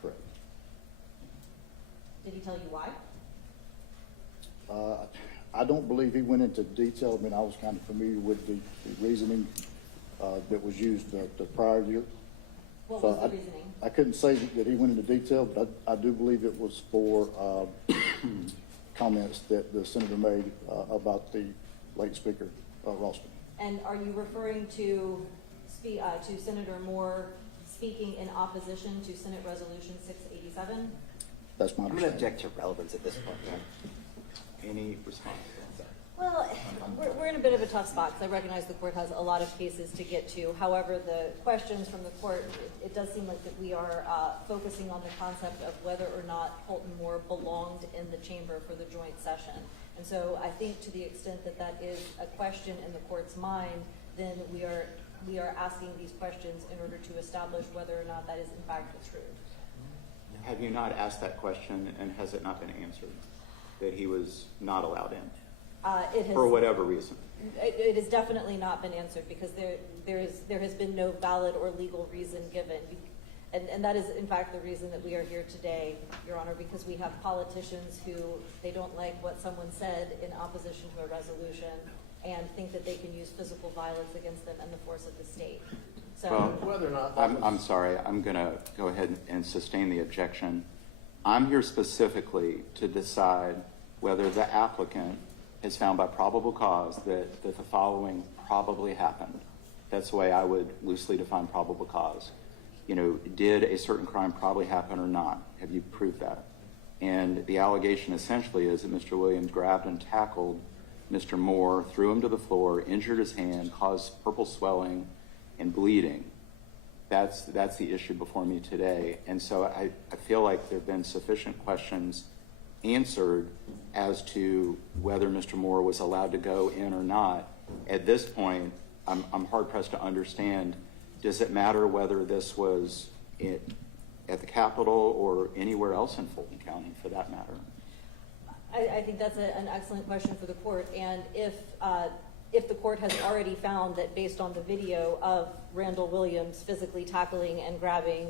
Correct. Did he tell you why? I don't believe he went into detail. I mean, I was kind of familiar with the reasoning that was used the prior year. What So was the reasoning? I couldn't say that he went into detail, but I do believe it was for comments that the senator made about the late speaker, Ralston. And are you referring to Senator Moore speaking in opposition to Senate Resolution 687? That's my I'm going to understanding. object to relevance at this point. Any response? Well, we're in a bit of a tough spot because I recognize the court has a lot of cases to get to. However, the questions from the court, it does seem like that we are focusing on the concept of whether or not Colton Moore belonged in the chamber for the joint session. And so I think to the extent that that is a question in the court's mind, then we are asking these questions in order to establish whether or not that is in fact the truth. Have you not asked that question and has it not been answered? That he was not allowed in? It has, for whatever reason? It has definitely not been answered because there has been no valid or legal reason given. And that is, in fact, the reason that we are here today, Your Honor, because we have politicians who, they don't like what someone said in opposition to a resolution and think that they can use physical violence against them and the force of the state. So, Well, Whether or not I'm sorry, I'm going to go ahead and sustain the objection. I'm here specifically to decide whether the applicant is found by probable cause that the following probably happened. That's the way I would loosely define probable cause. You know, did a certain crime probably happen or not? Have you proved that? And the allegation essentially is that Mr. Williams grabbed and tackled Mr. Moore, threw him to the floor, injured his hand, caused purple swelling and bleeding. That's the issue before me today. And so I feel like there have been sufficient questions answered as to whether Mr. Moore was allowed to go in or not. At this point, I'm hard pressed to understand, does it matter whether this was at the Capitol or anywhere else in Fulton County for that matter? I think that's an excellent question for the court. And if the court has already found that based on the video of Randall Williams physically tackling and grabbing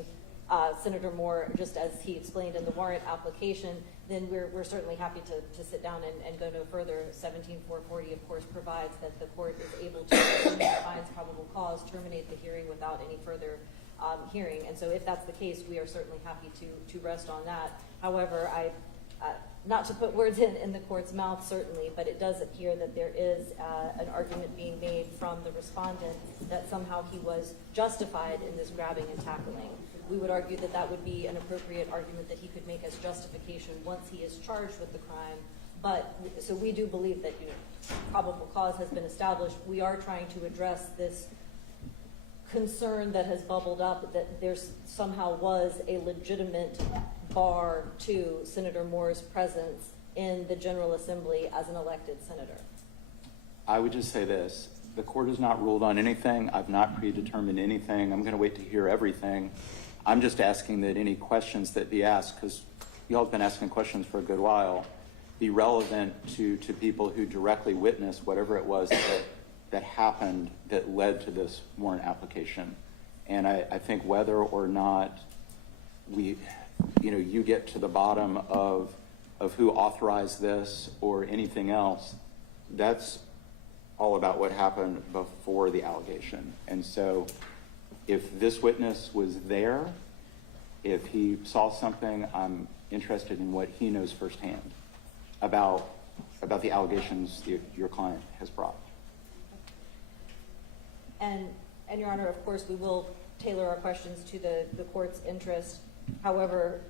Senator Moore, just as he explained in the warrant application, then we're certainly happy to sit down and go no further. 17440, of course, provides that the court is able to, if it finds probable cause, terminate the hearing without any further hearing. And so if that's the case, we are certainly happy to rest on that. However, not to put words in the court's mouth, certainly, but it does appear that there is an argument being made from the respondent that somehow he was justified in this grabbing and tackling. We would argue that that would be an appropriate argument that he could make as justification once he is charged with the crime. But so we do believe that probable cause has been established. We are trying to address this concern that has bubbled up that there somehow was a legitimate bar to Senator Moore's presence in the General Assembly as an elected senator. I would just say this. The court has not ruled on anything. I've not predetermined anything. I'm going to wait to hear everything. I'm just asking that any questions that be asked, because you all have been asking questions for a good while, be relevant to people who directly witnessed whatever it was that happened that led to this warrant application. And I think whether or not you get to the bottom of who authorized this or anything else, that's all about what happened before the allegation. And so if this witness was there, if he saw something, I'm interested in what he knows firsthand about the allegations your client has brought. And Your Honor, of course, we will tailor our questions to the court's interest. However,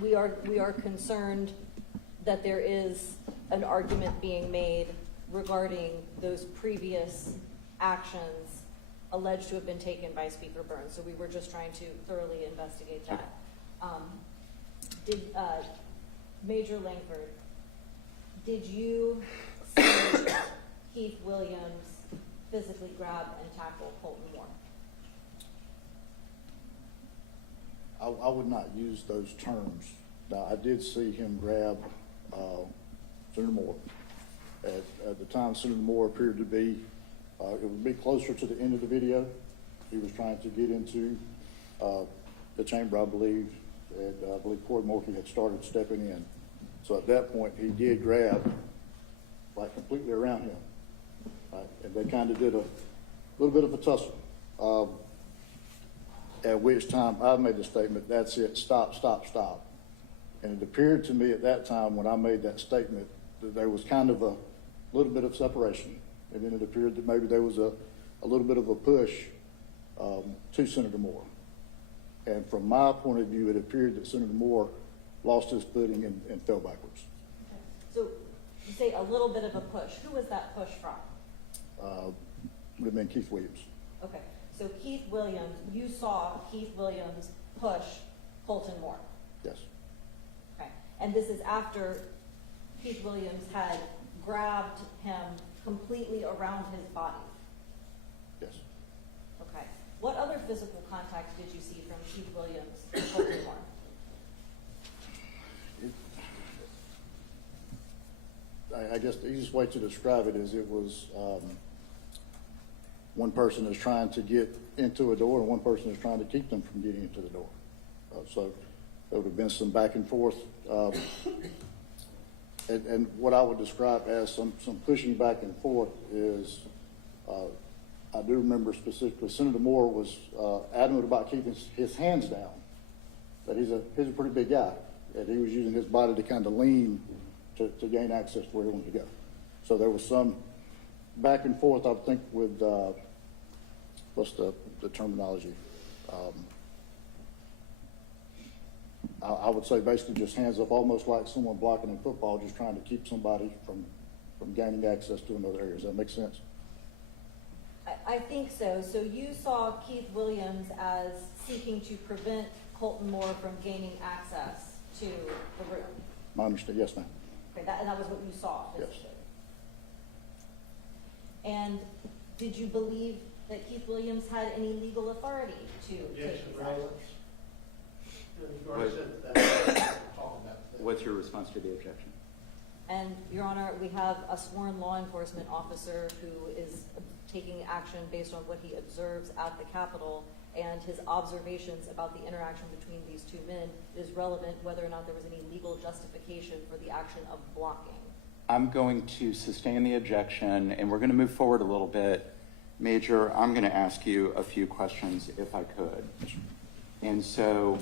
we are concerned that there is an argument being made regarding those previous actions alleged to have been taken by Speaker Burns. So we were just trying to thoroughly investigate that. Did Major Langford, did you see Keith Williams physically grab and tackle Colton Moore? I would not use those terms. Now, I did see him grab Senator Moore. At the time, Senator Moore appeared to be, it would be closer to the end of the video. He was trying to get into the chamber, I believe, and I believe Colton Moore had started stepping in. So at that point, he did grab like completely around him. Right? And they kind of did a little bit of a tussle. At which time I made the statement, that's it, stop, stop, stop. And it appeared to me at that time when I made that statement that there was kind of a little bit of separation. And then it appeared that maybe there was a little bit of a push to Senator Moore. And from my point of view, it appeared that Senator Moore lost his footing and fell backwards. Okay. So you say a little bit of a push. Who was that push from? Would have been Keith Williams. Okay. So Keith Williams, you saw Keith Williams push Colton Moore. Yes. Okay. And this is after Keith Williams had grabbed him completely around his body. Yes. Okay. What other physical contact did you see from Keith Williams and Colton Moore? I guess the easiest way to describe it is it was one person is trying to get into a door and one person is trying to keep them from getting into the door. So there would have been some back and forth. And what I would describe as some pushing back and forth is, I do remember specifically Senator Moore was adamant about keeping his hands down. But he's a pretty big guy, and he was using his body to kind of lean to gain access to where he wanted to go. So there was some back and forth, I think, with what's the terminology? I would say basically just hands up, almost like someone blocking in football, just trying to keep somebody from gaining access to another area. Does that make sense? I think so. So you saw Keith Williams as seeking to prevent Colton Moore from gaining access to the room. My understanding, yes, ma'am. Okay, and that was what you saw Yes. physically. And did you believe that Keith Williams had any legal authority to take Objection, these relevance. actions? You've already said that. Talk about that. What's your response to the objection? And, Your Honor, we have a sworn law enforcement officer who is taking action based on what he observes at the Capitol, and his observations about the interaction between these two men is relevant whether or not there was any legal justification for the action of blocking. I'm going to sustain the objection, and we're going to move forward a little bit. Major, I'm going to ask you a few questions if I could. And so,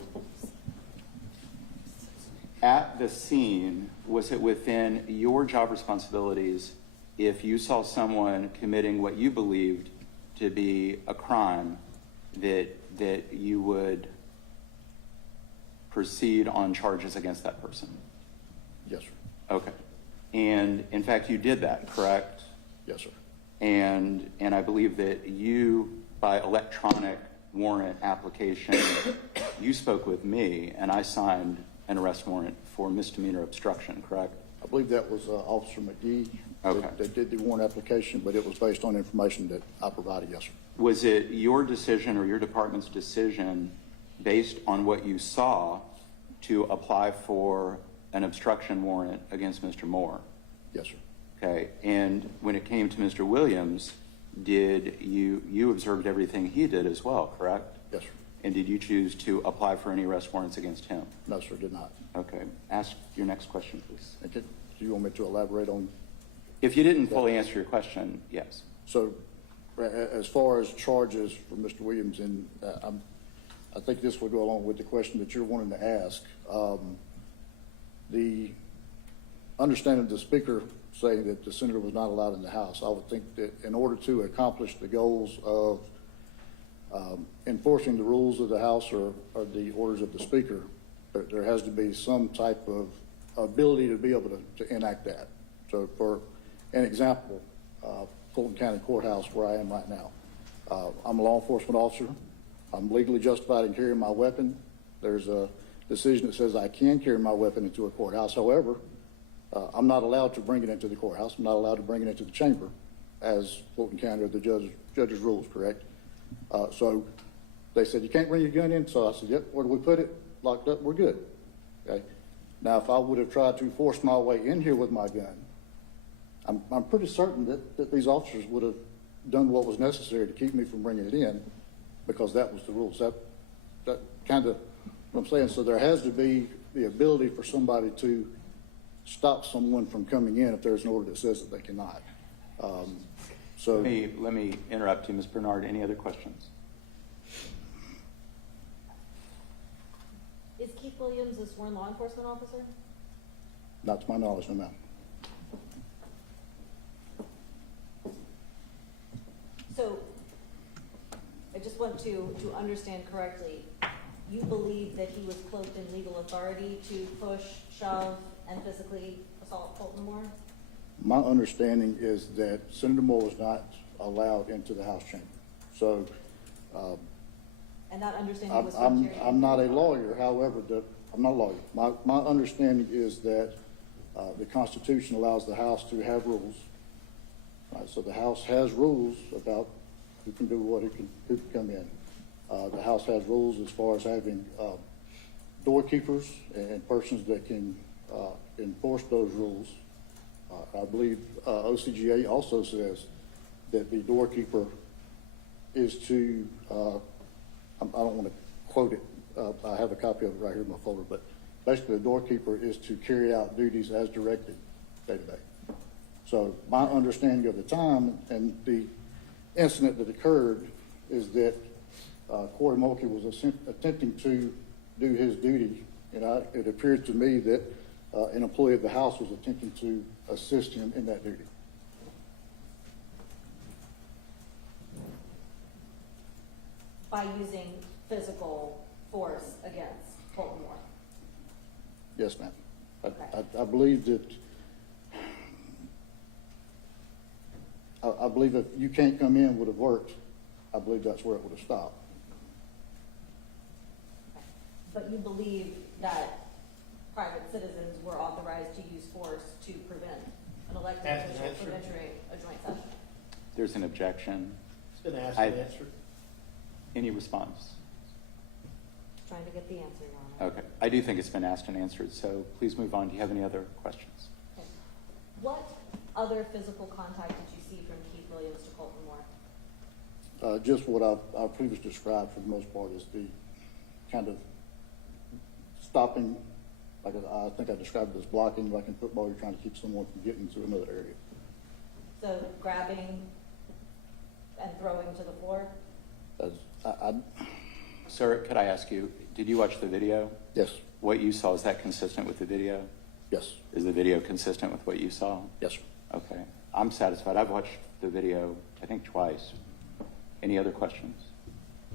at the scene, was it within your job responsibilities if you saw someone committing what you believed to be a crime that you would proceed on charges against that person? Yes, sir. Okay. And in fact, you did that, correct? Yes, sir. And I believe that you, by electronic warrant application, you spoke with me and I signed an arrest warrant for misdemeanor obstruction, correct? I believe that was Officer McGee Okay. that did the warrant application, but it was based on information that I provided, yes, sir. Was it your decision or your department's decision based on what you saw to apply for an obstruction warrant against Mr. Moore? Yes, sir. Okay, and when it came to Mr. Williams, did you observed everything he did as well, correct? Yes, sir. And did you choose to apply for any arrest warrants against him? No, sir, did not. Okay, ask your next question, please. And do you want me to elaborate on? If you didn't fully answer your question, yes. So, as far as charges for Mr. Williams, and I think this will go along with the question that you're wanting to ask. The understanding of the speaker saying that the senator was not allowed in the House, I would think that in order to accomplish the goals of enforcing the rules of the House or the orders of the speaker, there has to be some type of ability to be able to enact that. So for an example, Fulton County Courthouse, where I am right now, I'm a law enforcement officer. I'm legally justified in carrying my weapon. There's a decision that says I can carry my weapon into a courthouse. However, I'm not allowed to bring it into the courthouse. I'm not allowed to bring it into the chamber as Fulton County or the judge's rules, correct? So they said, you can't bring your gun in. So I said, yep, where do we put it? Locked up, we're good. Okay. Now, if I would have tried to force my way in here with my gun, I'm pretty certain that these officers would have done what was necessary to keep me from bringing it in, because that was the rules. That kind of what I'm saying. So there has to be the ability for somebody to stop someone from coming in if there's an order that says that they cannot. So Let me interrupt you, Ms. Bernard. Any other questions? Is Keith Williams a sworn law enforcement officer? not to my knowledge, no, ma'am. So, I just want to understand correctly. You believe that he was cloaked in legal authority to push, shove, and physically assault Colton Moore? My understanding is that Senator Moore was not allowed into the House chamber. So, And that understanding was I'm not a lawyer, however, I'm not a lawyer. My understanding is that the Constitution allows the House to have rules. Right, so the House has rules about who can do what, who can come in. The House has rules as far as having doorkeepers and persons that can enforce those rules. I believe OCGA also says that the doorkeeper is to, I don't want to quote it, I have a copy of it right here in my folder, but basically the doorkeeper is to carry out duties as directed day to day. So my understanding of the time and the incident that occurred is that Corey Mulkey was attempting to do his duty, and it appeared to me that an employee of the House was attempting to assist him in that duty. By using physical force against Colton Moore? Yes, ma'am. Okay. I believe that, I believe if you can't come in would have worked, I believe that's where it would have stopped. But you believe that private citizens were authorized to use force to prevent an elected Ask and official from answer. entering a joint session? There's an objection. It's been asked and answered. Any response? Trying to get the answer, Your Honor. Okay. I do think it's been asked and answered, so please move on. Do you have any other questions? Okay. What other physical contact did you see from Keith Williams to Colton Moore? Just what I've previously described for the most part is the kind of stopping, like I think I described it as blocking, like in football, you're trying to keep someone from getting to another area. So grabbing and throwing to the floor? Sir, could I ask you, did you watch the video? Yes, What you saw, is that consistent with the video? yes, Is the video consistent with what you saw? yes, sir. Okay. I'm satisfied. I've watched the video, I think, twice. Any other questions?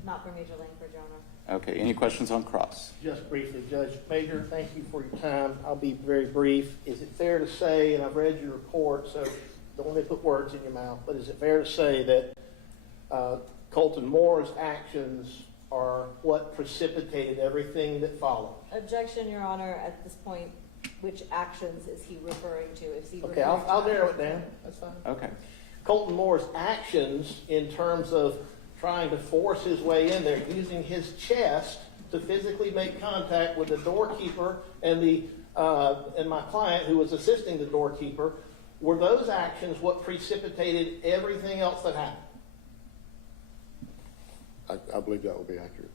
Not for Major Langford, Your Honor. Okay. Any questions on cross? Just briefly, Judge Major, thank you for your time. I'll be very brief. Is it fair to say, and I've read your report, so don't want to put words in your mouth, but is it fair to say that Colton Moore's actions are what precipitated everything that followed? Objection, Your Honor. At this point, which actions is he referring to? Is he Okay, referring to I'll narrow it actions- down. That's fine. Okay. Colton Moore's actions in terms of trying to force his way in there, using his chest to physically make contact with the doorkeeper and my client who was assisting the doorkeeper, were those actions what precipitated everything else that happened? I believe that will be accurate.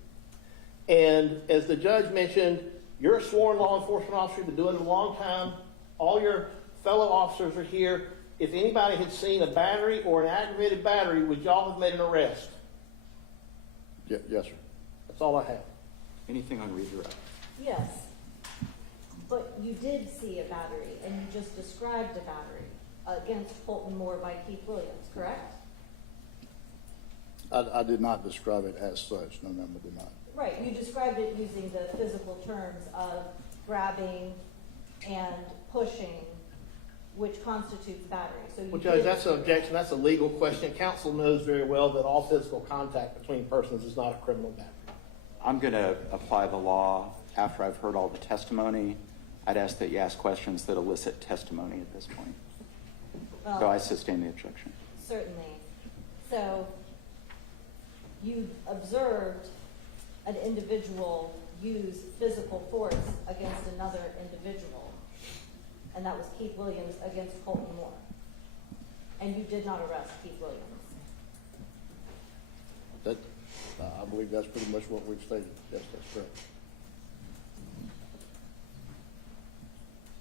And as the judge mentioned, you're a sworn law enforcement officer, you've been doing it a long time. All your fellow officers are here. If anybody had seen a battery or an aggravated battery, would y'all have made an arrest? Yes, sir. That's all I have. Anything on redirect? Yes. But you did see a battery, and you just described a battery against Colton Moore by Keith Williams, correct? I did not describe it as such. No, ma'am, I did not. Right, you described it using the physical terms of grabbing and pushing, which constitutes battery. So you Well, Judge, did- that's an objection. That's a legal question. Counsel knows very well that all physical contact between persons is not a criminal matter. I'm going to apply the law after I've heard all the testimony. I'd ask that you ask questions that elicit testimony at this point. Well, So I sustain the objection. certainly. So you observed an individual use physical force against another individual, and that was Keith Williams against Colton Moore. And you did not arrest Keith Williams. That, I believe that's pretty much what we've stated. Yes, that's correct.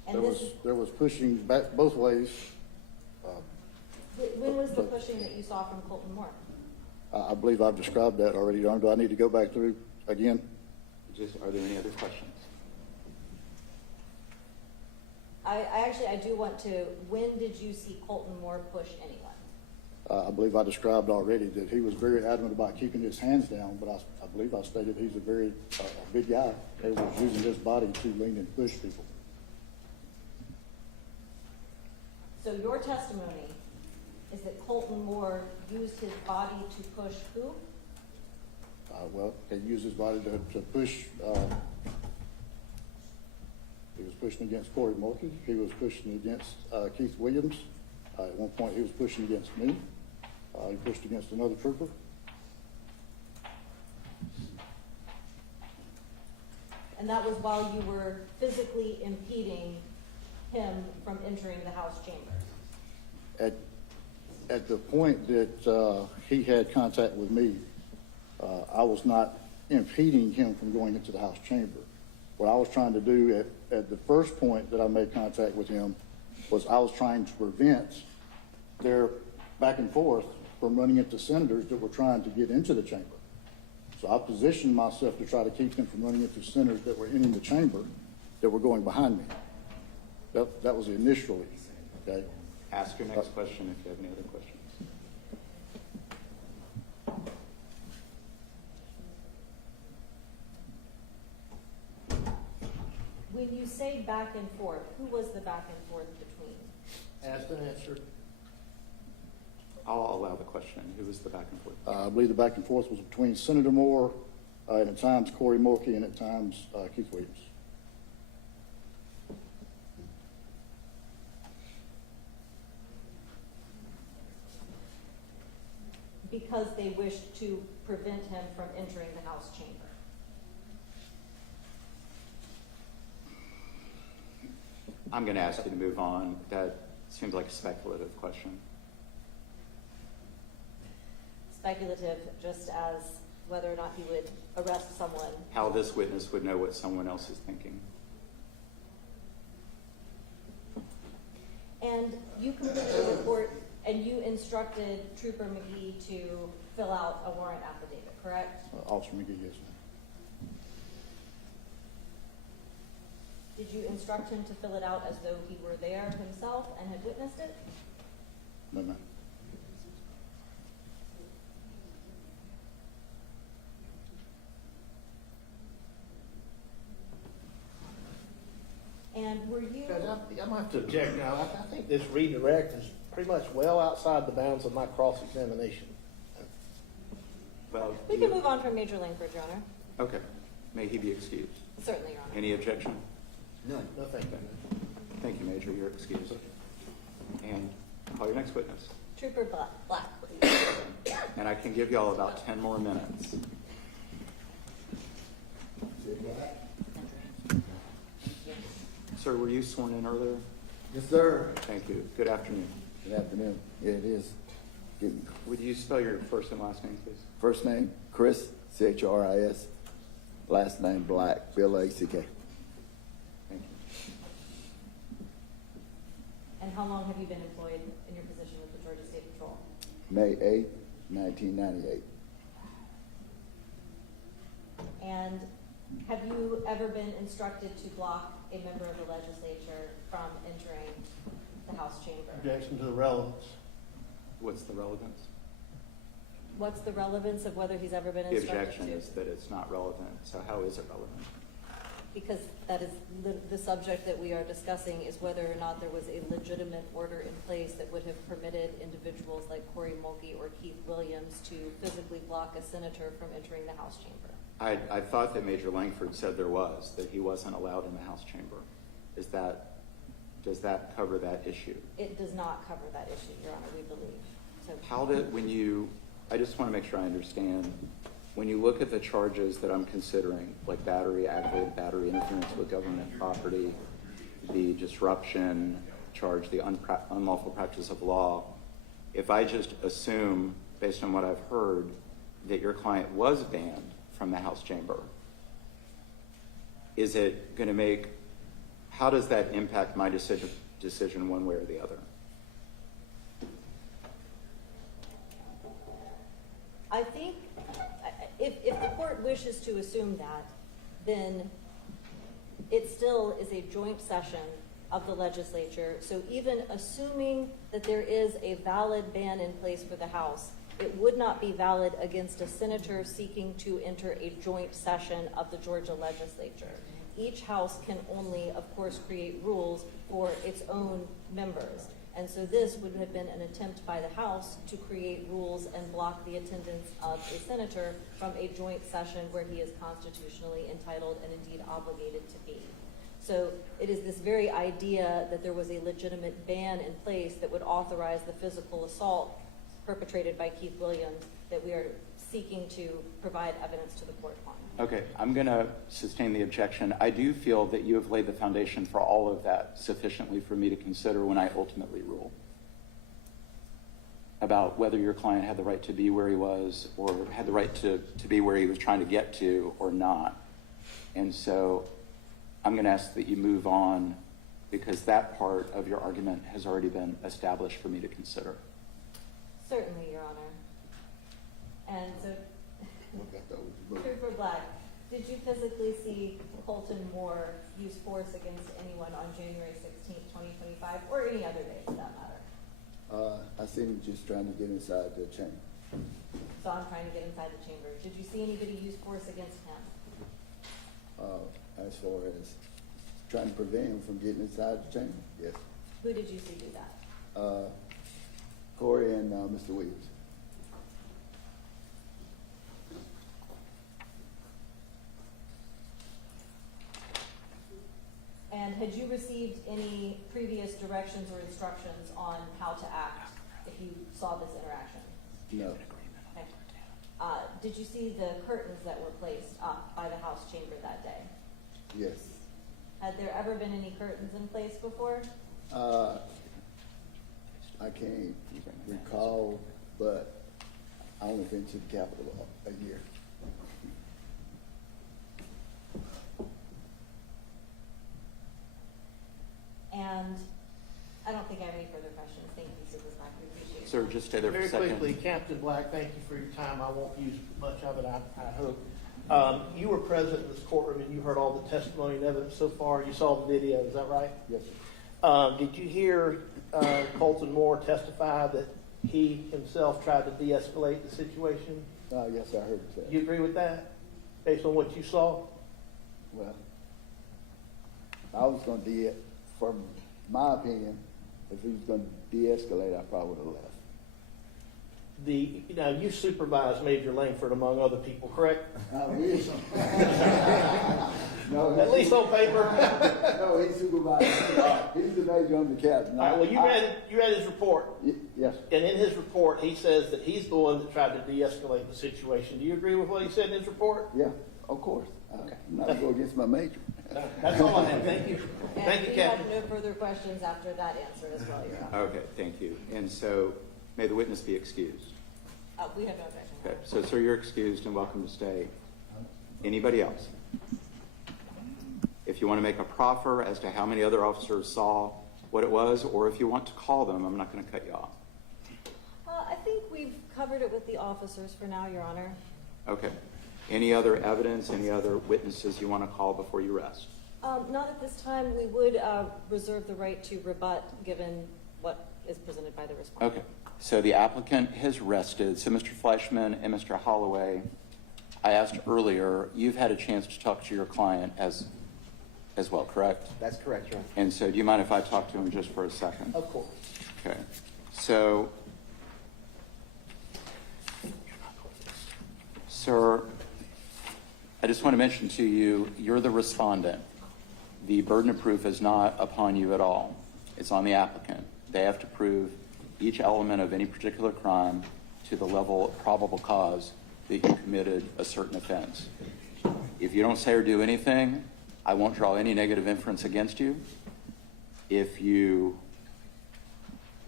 And this is, There was pushing back both ways. when was the pushing that you saw from Colton Moore? I believe I've described that already, Your Honor. Do I need to go back through again? Are there any other questions? I do want to, when did you see Colton Moore push anyone? I believe I described already that he was very adamant about keeping his hands down, but I believe I stated he's a very big guy. He was using his body to lean and push people. So your testimony is that Colton Moore used his body to push who? Well, he used his body to push. He was pushing against Corey Mulkey. He was pushing against Keith Williams. At one point, he was pushing against me. He pushed against another trooper. And that was while you were physically impeding him from entering the House chambers. At the point that he had contact with me, I was not impeding him from going into the House chamber. What I was trying to do at the first point that I made contact with him was I was trying to prevent their back and forth from running into senators that were trying to get into the chamber. So I positioned myself to try to keep them from running into senators that were in the chamber that were going behind me. That was initially, okay? Ask your next question if you have any other questions. When you you say back and forth, who was the back and forth between? Asked and answered. I'll allow the question. Who was the back and forth? I believe the back and forth was between Senator Moore, and at times Corey Morkey, and at times Keith Williams. Because they wished to prevent him from entering the House chamber. I'm going to ask you to move on. That seems like a speculative question. Speculative, just as whether or not he would arrest someone. How this witness would know what someone else is thinking. And you completed a report and you instructed Trooper McGee to fill out a warrant affidavit, correct? Officer McGee, yes, ma'am. Did you instruct him to fill it out as though he were there himself and had witnessed it? No, ma'am. And were you? Judge, I'm gonna have to object now. I think this redirect is pretty much well outside the bounds of my cross-examination. Well, We can move on from Major Langford, Your Honor. Okay. May he be excused. Certainly, Your Honor. Any objection? None. No, thank you. Thank you, Major. You're excused. And call your next witness. Trooper Black, please. And I can give you all about 10 more minutes. Sir, were you sworn in earlier? Yes, sir. Thank you. Good afternoon. Good afternoon. Yeah, it is. Would you spell your first and last name, please? First name, Chris, C-H-R-I-S. Last name, Black, B-L-A-C-K. Thank you. And how long have you been employed in your position with the Georgia State Patrol? May 8th, 1998. And have you ever been instructed to block a member of the legislature from entering the House chamber? Objection to the relevance. What's the relevance? What's the relevance of whether he's ever been The instructed objection to? is that it's not relevant. So how is it relevant? Because that is the subject that we are discussing is whether or not there was a legitimate order in place that would have permitted individuals like Corey Mulkey or Keith Williams to physically block a senator from entering the House chamber. I thought that Major Langford said there was, that he wasn't allowed in the House chamber. Does that cover that issue? It does not cover that issue, Your Honor, we believe. So I just want to make sure I understand, when you look at the charges that I'm considering, like battery, aggravated battery, interference with government property, the disruption charge, the unlawful practice of law, if I just assume, based on what I've heard, that your client was banned from the House chamber, is it going to how does that impact my decision one way or the other? I think if the court wishes to assume that, then it still is a joint session of the legislature. So even assuming that there is a valid ban in place for the House, it would not be valid against a senator seeking to enter a joint session of the Georgia legislature. Each House can only, of course, create rules for its own members. And so this would have been an attempt by the House to create rules and block the attendance of a senator from a joint session where he is constitutionally entitled and indeed obligated to be. So it is this very idea that there was a legitimate ban in place that would authorize the physical assault perpetrated by Keith Williams that we are seeking to provide evidence to the court on. Okay, I'm going to sustain the objection. I do feel that you have laid the foundation for all of that sufficiently for me to consider when I ultimately rule about whether your client had the right to be where he was or had the right to be where he was trying to get to or not. And so I'm going to ask that you move on because that part of your argument has already been established for me to consider. Certainly, Your Honor. And so, Trooper Black, did you physically see Colton Moore use force against anyone on January 16th, 2025, or any other day for that matter? I seen him just trying to get inside the chamber. So I'm trying to get inside the chamber. Did you see anybody use force against him? As far as trying to prevent him from getting inside the chamber. Yes. Who did you see do that? Corey and Mr. Williams. And had you received any previous directions or instructions on how to act if you saw this interaction? No. Okay. Did you see the curtains that were placed up by the House chamber that day? Yes. Had there ever been any curtains in place before? I can't recall, but I only been to the Capitol a year. And I don't think I have any further questions. Thank you, Supervisor Black. We appreciate it. Sir, just stay there for a Very second. quickly, Captain Black, thank you for your time. I won't use much of it, I hope. You were present in this courtroom and you heard all the testimony and evidence so far. You saw the video, is that right? Yes, sir. Did you hear Colton Moore testify that he himself tried to de-escalate the situation? Yes, I heard that. Do you agree with that, based on what you saw? Well, I was going to from my opinion, if he was going to de-escalate, I probably would have left. You supervised Major Langford among other people, correct? I wish. No, At least on paper. No, he supervised. He's the major under captain. All right, well, you read his report. Yes. And in his report, he says that he's the one that tried to de-escalate the situation. Do you agree with what he said in his report? Yeah, of course. Okay. I'm not going to go against my major. That's all I have. Thank you. And Thank you, we Captain. have no further questions after that answer as well, Your Honor. Okay, thank you. And so, may the witness be excused. We have no objection. Okay, so sir, you're excused and welcome to stay. Anybody else? If you want to make a proffer as to how many other officers saw what it was, or if you want to call them, I'm not going to cut you off. I think we've covered it with the officers for now, Your Honor. Okay. Any other evidence, any other witnesses you want to call before you rest? Not at this time. We would reserve the right to rebut given what is presented by the respondent. Okay. So the applicant has rested. So Mr. Fleischman and Mr. Holloway, I asked earlier, you've had a chance to talk to your client as well, correct? That's correct, Your Honor. And so do you mind if I talk to him just for a second? Of course. Okay. So, sir, I just want to mention to you, you're the respondent. The burden of proof is not upon you at all. It's on the applicant. They have to prove each element of any particular crime to the level of probable cause that you committed a certain offense. If you don't say or do anything, I won't draw any negative inference against you. If you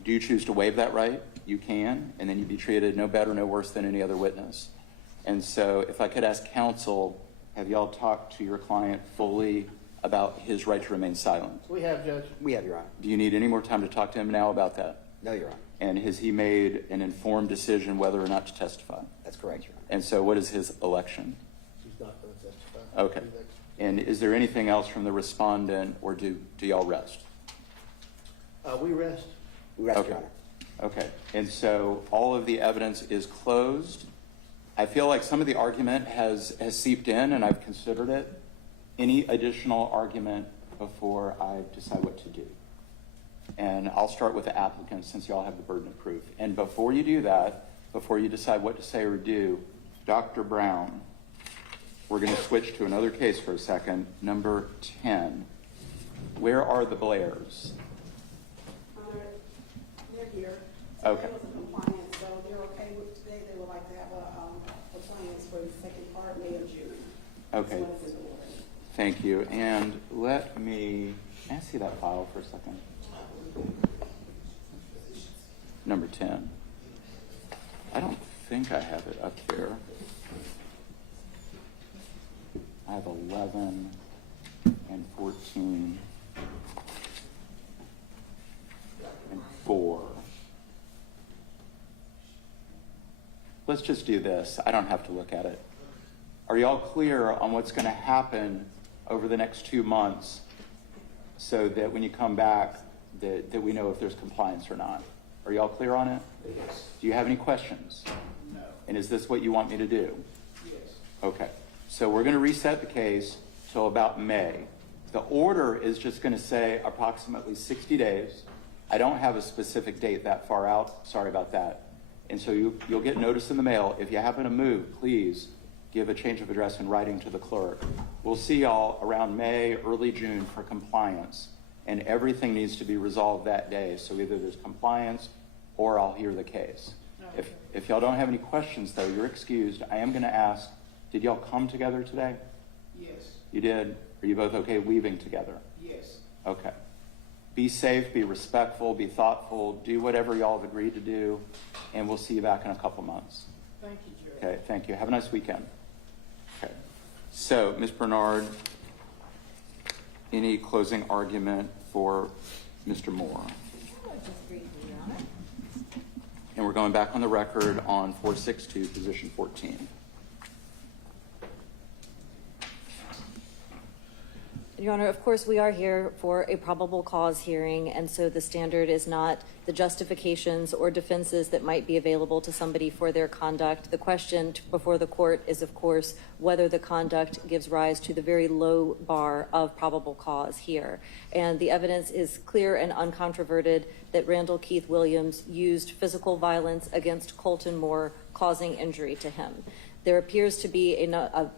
do choose to waive that right, you can, and then you'd be treated no better, no worse than any other witness. And so if I could ask counsel, have y'all talked to your client fully about his right to remain silent? We have, Judge. We have, Your Honor. Do you need any more time to talk to him now about that? No, Your Honor. And has he made an informed decision whether or not to testify? That's correct, Your Honor. And so what is his election? He's not going to testify. Okay. And is there anything else from the respondent, or do y'all rest? We rest. We rest, Okay. Your Honor. Okay, and so all of the evidence is closed. I feel like some of the argument has seeped in, and I've considered it. Any additional argument before I decide what to do? And I'll start with the applicant since y'all have the burden of proof. And before you do that, before you decide what to say or do, Dr. Brown, we're going to switch to another case for a second, number 10. Where are the Blairs? They're here. Okay. Today was a compliance, so they're okay with today. They would like to have a compliance for the second part, May or June. Okay. This one is in order. Thank you. And let me see that file for a second. Number 10. I don't think I have it up here. I have 11 and 14 and 4. Let's just do this. I don't have to look at it. Are y'all clear on what's going to happen over the next 2 months so that when you come back that we know if there's compliance or not? Are y'all clear on it? Yes. Do you have any questions? No. And is this what you want me to do? Yes. Okay. So we're going to reset the case till about May The order is just going to say approximately 60 days. I don't have a specific date that far out. Sorry about that. And so you'll get notice in the mail. If you happen to move, please give a change of address in writing to the clerk. We'll see y'all around May, early June for compliance. And everything needs to be resolved that day. So either there's compliance or I'll hear the case. If y'all don't have any questions, though, you're excused. I am going to ask, did y'all come together today? Yes, You did? Are you both okay leaving together? yes. Okay. Be safe, be respectful, be thoughtful, do whatever y'all have agreed to do, and we'll see you back in a couple months. Thank you, Judge. Okay, thank you. Have a nice weekend. Okay. So, Ms. Bernard, any closing argument for Mr. Moore? Just briefly, Your Honor. And we're going back on the record on 462, position 14. Your Honor, of course, we are here for a probable cause hearing, and so the standard is not the justifications or defenses that might be available to somebody for their conduct. The question before the court is, of course, whether the conduct gives rise to the very low bar of probable cause here. And the evidence is clear and uncontroverted that Randall Keith Williams used physical violence against Colton Moore, causing injury to him. There appears to be a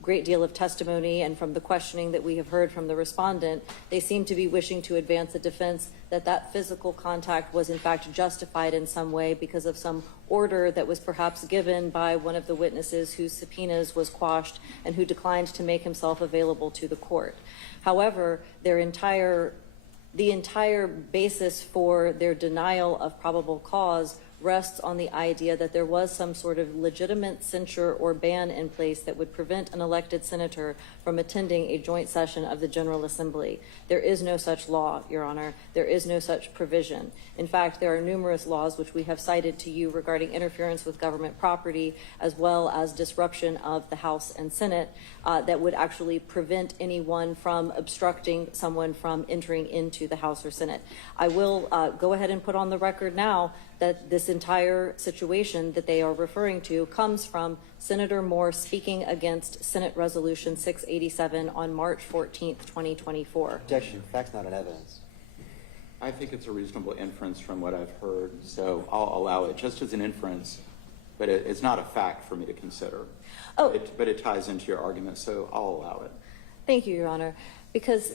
great deal of testimony, and from the questioning that we have heard from the respondent, they seem to be wishing to advance a defense that that physical contact was in fact justified in some way because of some order that was perhaps given by one of the witnesses whose subpoenas was quashed and who declined to make himself available to the court. However, the entire basis for their denial of probable cause rests on the idea that there was some sort of legitimate censure or ban in place that would prevent an elected senator from attending a joint session of the General Assembly. There is no such law, Your Honor. There is no such provision. In fact, there are numerous laws which we have cited to you regarding interference with government property, as well as disruption of the House and Senate, that would actually prevent anyone from obstructing someone from entering into the House or Senate. I will go ahead and put on the record now that this entire situation that they are referring to comes from Senator Moore speaking against Senate Resolution 687 on March 14th, 2024. Objection. Facts not in evidence. I think it's a reasonable inference from what I've heard, so I'll allow it just as an inference, but it's not a fact for me to consider. Oh. But it ties into your argument, so I'll allow it. Thank you, Your Honor, because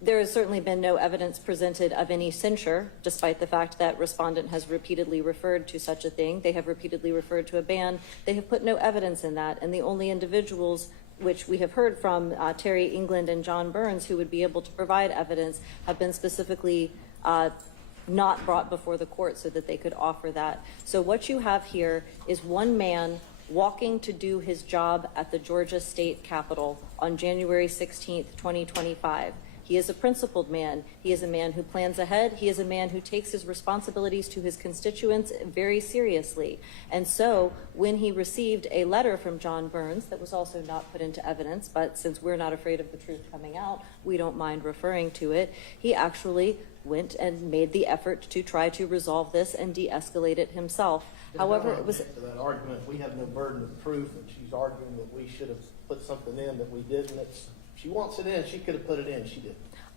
there has certainly been no evidence presented of any censure, despite the fact that respondent has repeatedly referred to such a thing. They have repeatedly referred to a ban. They have put no evidence in that, and the only individuals which we have heard from, Terry England and John Burns, who would be able to provide evidence, have been specifically not brought before the court so that they could offer that. So what you have here is one man walking to do his job at the Georgia State Capitol on January 16th, 2025. He is a principled man. He is a man who plans ahead. He is a man who takes his responsibilities to his constituents very seriously. And so when he received a letter from John Burns that was also not put into evidence, but since we're not afraid of the truth coming out, we don't mind referring to it, he actually went and made the effort to try to resolve this and de-escalate it himself. However, it was... To that argument, we have no burden of proof, and she's arguing that we should have put something in that we didn't. She wants it in. She could have put it in. She didn't.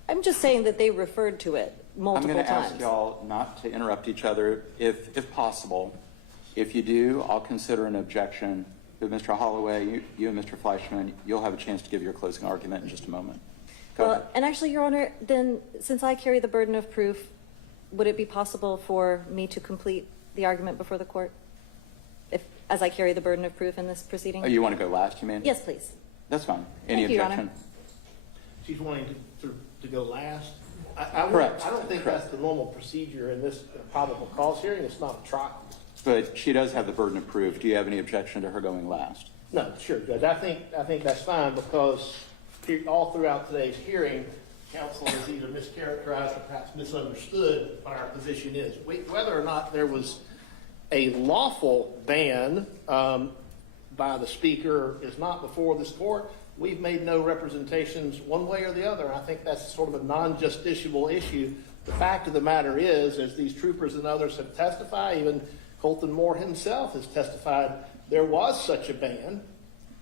I'm just saying that they referred to it multiple times. I'm going to ask y'all not to interrupt each other, if possible. If you do, I'll consider an objection. But Mr. Holloway, you and Mr. Fleischman, you'll have a chance to give your closing argument in just a moment. Go ahead. And actually, Your Honor, then since I carry the burden of proof, would it be possible for me to complete the argument before the court, as I carry the burden of proof in this proceeding? Oh, you want to go last, you mean? Yes, please. That's fine. Any Thank you, Your objection? Honor. She's wanting to go last. Correct. I don't think that's the normal procedure in this probable cause hearing. It's not a trial. But she does have the burden of proof. Do you have any objection to her going last? No, sure, Judge. I think that's fine because all throughout today's hearing, counsel has either mischaracterized or perhaps misunderstood what our position is. Whether or not there was a lawful ban by the speaker is not before this court. We've made no representations one way or the other. I think that's sort of a non-justiciable issue. The fact of the matter is, as these troopers and others have testified, even Colton Moore himself has testified, there was such a ban.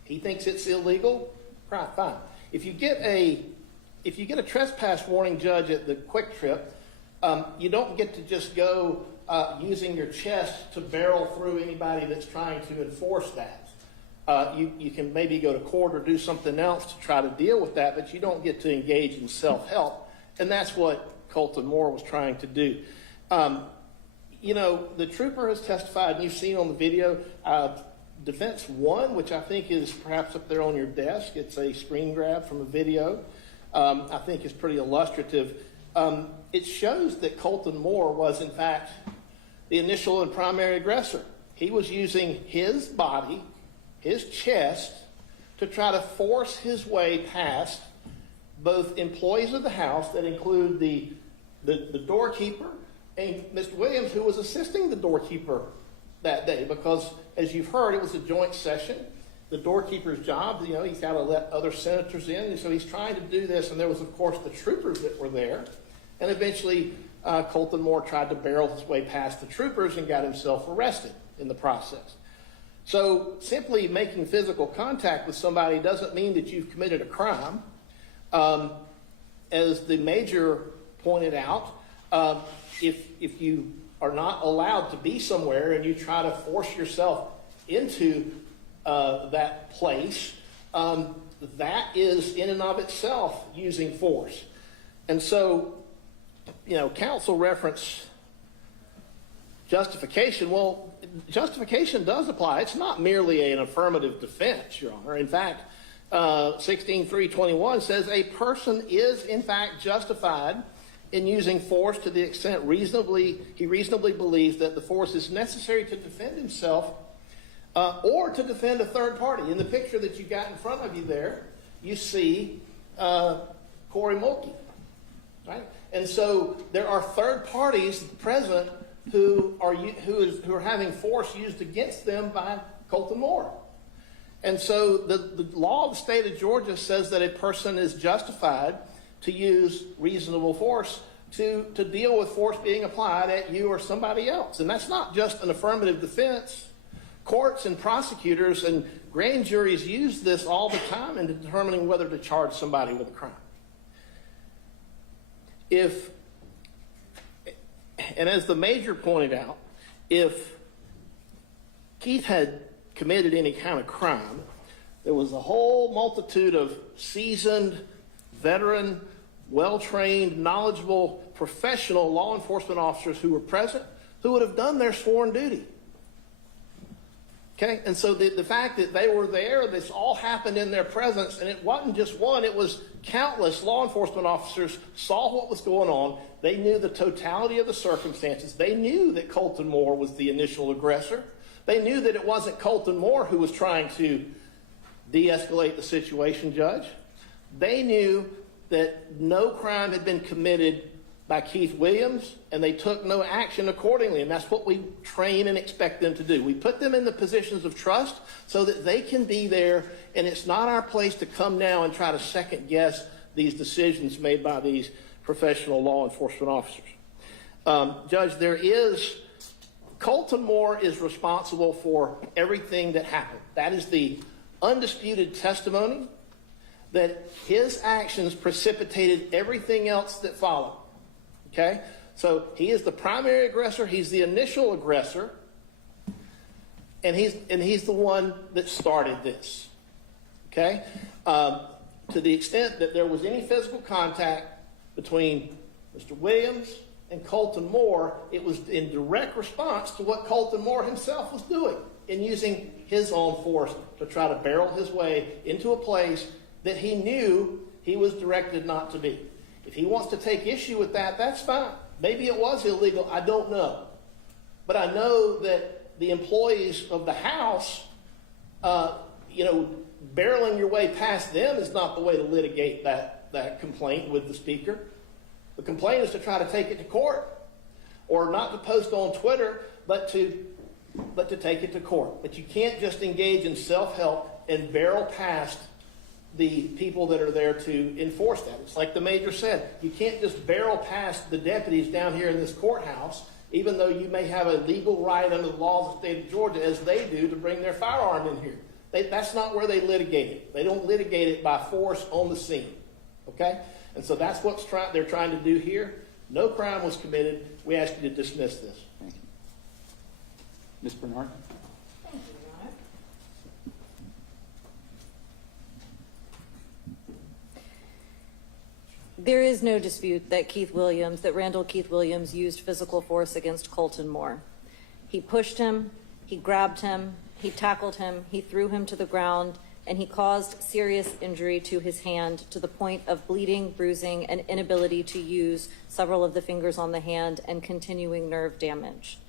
He thinks it's illegal. Right, fine. If you get a if you get a trespass warning, Judge, at the Quick Trip, you don't get to just go using your chest to barrel through anybody that's trying to enforce that. You can maybe go to court or do something else to try to deal with that, but you don't get to engage in self-help. And that's what Colton Moore was trying to do. You know, the trooper has testified, and you've seen on the video, Defense 1, which I think is perhaps up there on your desk. It's a screen grab from a video. I think is pretty illustrative. It shows that Colton Moore was, in fact, the initial and primary aggressor. He was using his body, his chest, to try to force his way past both employees of the house, that include the doorkeeper and Mr. Williams, who was assisting the doorkeeper that day, because, as you've heard, it was a joint session. The doorkeeper's job, you know, he's got to let other senators in, and so he's trying to do this, and there was, of course, the troopers that were there, and eventually Colton Moore tried to barrel his way past the troopers and got himself arrested in the process. So simply making physical contact with somebody doesn't mean that you've committed a crime. As the major pointed out, if you are not allowed to be somewhere and you try to force yourself into that place, that is in and of itself using force. And so, you know, counsel reference justification. Well, justification does apply. It's not merely an affirmative defense, Your Honor. In fact, 16.321 says a person is, in fact, justified in using force to the extent he reasonably believes that the force is necessary to defend himself or to defend a third party. In the picture that you got in front of you there, you see Corey Mulkey, right? And so there are third parties present who are having force used against them by Colton Moore. And so the law of the state of Georgia says that a person is justified to use reasonable force to deal with force being applied at you or somebody else. And that's not just an affirmative defense. Courts and prosecutors and grand juries use this all the time in determining whether to charge somebody with a crime. And as the major pointed out, if Keith had committed any kind of crime, there was a whole multitude of seasoned, veteran, well-trained, knowledgeable, professional law enforcement officers who were present who would have done their sworn duty. Okay? And so the fact that they were there, this all happened in their presence, and it wasn't just one, it was countless law enforcement officers saw what was going on. They knew the totality of the circumstances. They knew that Colton Moore was the initial aggressor. They knew that it wasn't Colton Moore who was trying to de-escalate the situation, Judge. They knew that no crime had been committed by Keith Williams, and they took no action accordingly. And that's what we train and expect them to do. We put them in the positions of trust so that they can be there, and it's not our place to come now and try to second guess these decisions made by these professional law enforcement officers. Judge, Colton Moore is responsible for everything that happened. That is the undisputed testimony, that his actions precipitated everything else that followed. Okay? So he is the primary aggressor, he's the initial aggressor, and he's the one that started this. Okay? To the extent that there was any physical contact between Mr. Williams and Colton Moore, it was in direct response to what Colton Moore himself was doing in using his own force to try to barrel his way into a place that he knew he was directed not to be. If he wants to take issue with that, that's fine. Maybe it was illegal, I don't know. But I know that the employees of the House, barreling your way past them is not the way to litigate that complaint with the Speaker. The complaint is to try to take it to court, or not to post on Twitter, but to take it to court. But you can't just engage in self-help and barrel past the people that are there to enforce that. It's like the Major said, you can't just barrel past the deputies down here in this courthouse, even though you may have a legal right under the laws of the state of Georgia, as they do, to bring their firearm in here. That's not where they litigate it. They don't litigate it by force on the scene. Okay? And so that's what they're trying to do here. No crime was committed. We ask you to dismiss this. Thank you. Ms. Bernard? Thank you, Your Honor. There is no dispute that Randall Keith Williams used physical force against Colton Moore. He pushed him, he grabbed him, he tackled him, he threw him to the ground, and he caused serious injury to his hand to the point of bleeding, bruising, and inability to use several of the fingers on the hand and continuing nerve damage.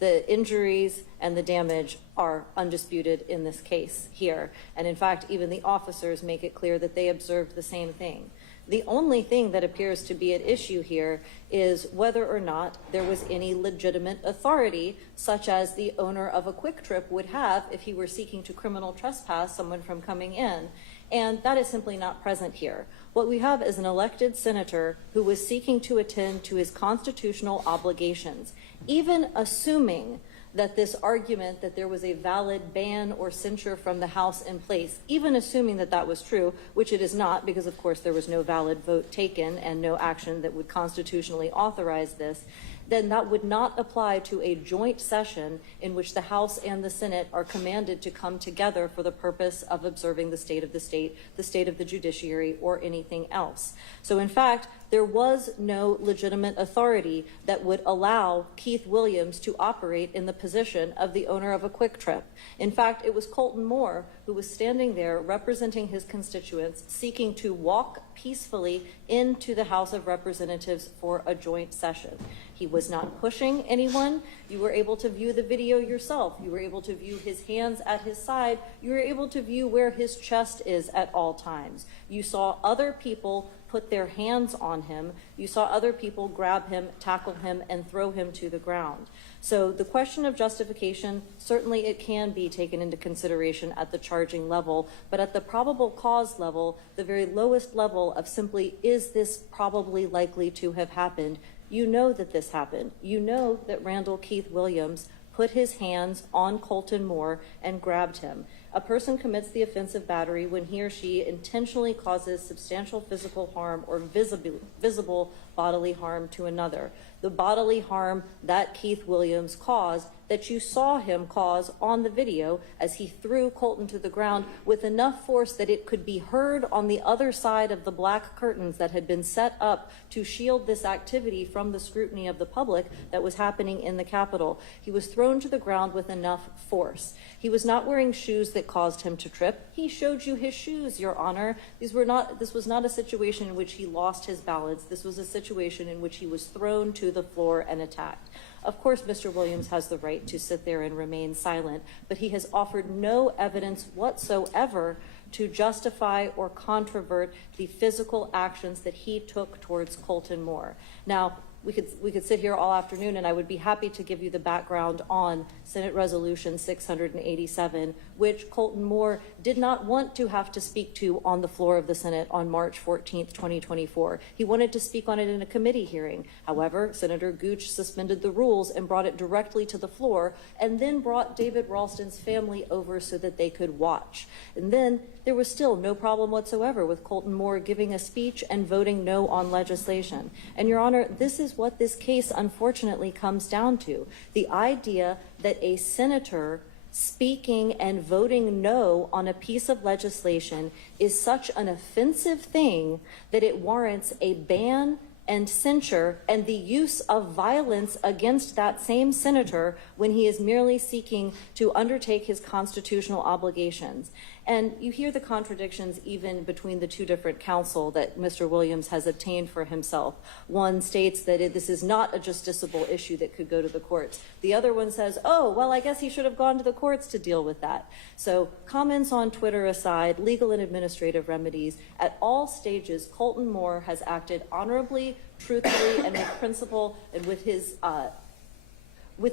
The injuries and the damage are undisputed in this case here. And in fact, even the officers make it clear that they observed the same thing. The only thing that appears to be at issue here is whether or not there was any legitimate authority, such as the owner of a Quick Trip would have if he were seeking to criminal trespass someone from coming in. And that is simply not present here. What we have is an elected senator who was seeking to attend to his constitutional obligations, even assuming that this argument that there was a valid ban or censure from the House in place, even assuming that that was true, which it is not, because of course there was no valid vote taken and no action that would constitutionally authorize this, then that would not apply to a joint session in which the House and the Senate are commanded to come together for the purpose of observing the state of the state of the judiciary, or anything else. So in fact, there was no legitimate authority that would allow Keith Williams to operate in the position of the owner of a Quick Trip. In fact, it was Colton Moore who was standing there representing his constituents, seeking to walk peacefully into the House of Representatives for a joint session. He was not pushing anyone. You were able to view the video yourself. You were able to view his hands at his side. You were able to view where his chest is at all times. You saw other people put their hands on him. You saw other people grab him, tackle him, and throw him to the ground. So the question of justification, certainly it can be taken into consideration at the charging level, but at the probable cause level, the very lowest level of simply, is this probably likely to have happened? You know that this happened. You know that Randall Keith Williams put his hands on Colton Moore and grabbed him. A person commits the offense of battery when he or she intentionally causes substantial physical harm or visible bodily harm to another. The bodily harm that Keith Williams caused, that you saw him cause on the video as he threw Colton to the ground with enough force that it could be heard on the other side of the black curtains that had been set up to shield this activity from the scrutiny of the public that was happening in the Capitol. He was thrown to the ground with enough force. He was not wearing shoes that caused him to trip. He showed you his shoes, Your Honor. This was not a situation in which he lost his balance. This was a situation in which he was thrown to the floor and attacked. Of course, Mr. Williams has the right to sit there and remain silent, but he has offered no evidence whatsoever to justify or controvert the physical actions that he took towards Colton Moore. Now, we could sit here all afternoon, and I would be happy to give you the background on Senate Resolution 687, which Colton Moore did not want to have to speak to on the floor of the Senate on March 14th, 2024. He wanted to speak on it in a committee hearing. However, Senator Gooch suspended the rules and brought it directly to the floor, and then brought David Ralston's family over so that they could watch. And then there was still no problem whatsoever with Colton Moore giving a speech and voting no on legislation. And Your Honor, this is what this case unfortunately comes down to. The idea that a senator speaking and voting no on a piece of legislation is such an offensive thing that it warrants a ban and censure and the use of violence against that same senator when he is merely seeking to undertake his constitutional obligations. And you hear the contradictions even between the two different counsel that Mr. Williams has obtained for himself. One states that this is not a justiciable issue that could go to the courts. The other one says, oh, well, I guess he should have gone to the courts to deal with that. So comments on Twitter aside, legal and administrative remedies, at all stages, Colton Moore has acted honorably, truthfully, and with principle, and with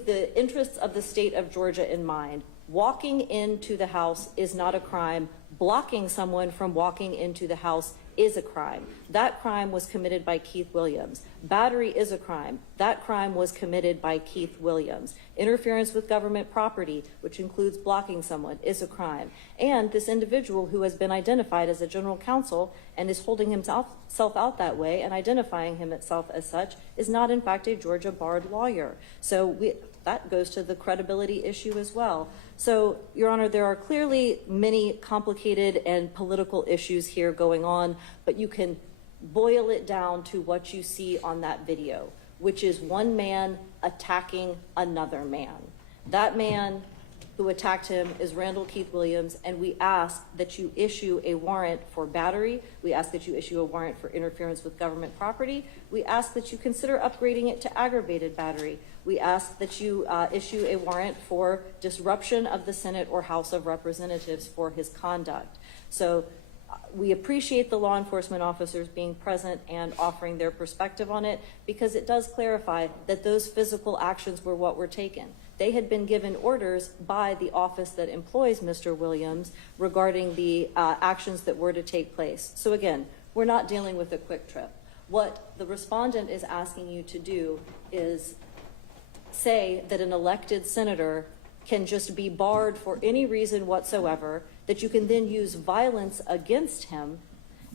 the interests of the state of Georgia in mind. Walking into the House is not a crime. Blocking someone from walking into the House is a crime. That crime was committed by Keith Williams. Battery is a crime. That crime was committed by Keith Williams. Interference with government property, which includes blocking someone, is a crime. And this individual who has been identified as a general counsel and is holding himself out that way and identifying himself as such is not in fact a Georgia barred lawyer. So that goes to the credibility issue as well. So, Your Honor, there are clearly many complicated and political issues here going on, but you can boil it down to what you see on that video, which is one man attacking another man. That man who attacked him is Randall Keith Williams, and we ask that you issue a warrant for battery. We ask that you issue a warrant for interference with government property. We ask that you consider upgrading it to aggravated battery. We ask that you issue a warrant for disruption of the Senate or House of Representatives for his conduct. So we appreciate the law enforcement officers being present and offering their perspective on it, because it does clarify that those physical actions were what were taken. They had been given orders by the office that employs Mr. Williams regarding the actions that were to take place. So again, we're not dealing with a quick trip. What the respondent is asking you to do is say that an elected senator can just be barred for any reason whatsoever, that you can then use violence against him,